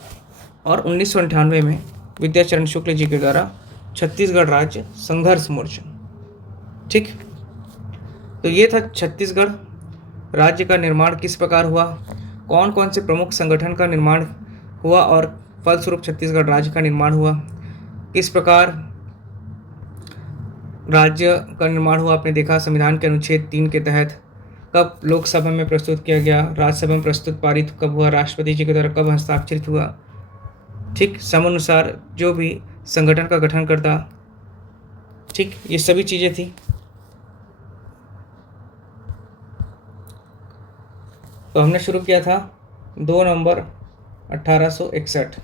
और 1998 में विद्याचरण शुक्ल जी के द्वारा छत्तीसगढ़ राज्य संघर्ष मोर्चा। ठीक, तो ये था छत्तीसगढ़ राज्य का निर्माण किस प्रकार हुआ, कौन कौन से प्रमुख संगठन का निर्माण हुआ और फलस्वरूप छत्तीसगढ़ राज्य का निर्माण हुआ, किस प्रकार राज्य का निर्माण हुआ। आपने देखा संविधान के अनुच्छेद 3 के तहत, कब लोकसभा में प्रस्तुत किया गया, राज्यसभा में प्रस्तुत पारित कब हुआ, राष्ट्रपति जी के द्वारा कब हस्ताक्षरित हुआ। ठीक, समयानुसार जो भी संगठन का गठन करता। ठीक, ये सभी चीज़ें थी। तो हमने शुरू किया था 2 नवंबर 1861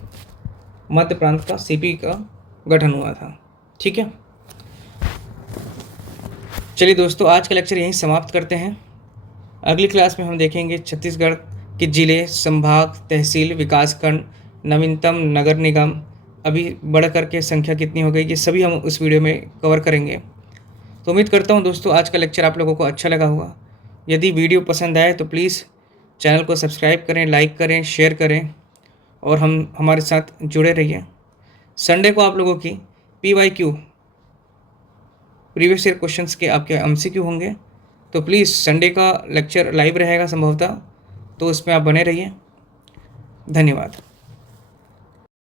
मध्य प्रांत का सीपी का गठन हुआ था। ठीक है, चलिए दोस्तों, आज का लेक्चर यहीं समाप्त करते हैं। अगली क्लास में हम देखेंगे छत्तीसगढ़ के जिले, संभाग, तहसील, विकासखंड, नवीनतम नगर निगम, अभी बढ़ करके संख्या कितनी हो गई, ये सभी हम उस वीडियो में कवर करेंगे। तो उम्मीद करता हूँ दोस्तों आज का लेक्चर आप लोगों को अच्छा लगा होगा। यदि वीडियो पसंद आए तो प्लीज़ चैनल को सब्सक्राइब करें, लाइक करें, शेयर करें और हमारे साथ जुड़े रहिए। संडे को आप लोगों की PYQ प्रीवियस ईयर क्वेश्चंस के आपके MCQ होंगे, तो प्लीज़ संडे का लेक्चर लाइव रहेगा संभवतः, तो उसमें आप बने रहिए। धन्यवाद।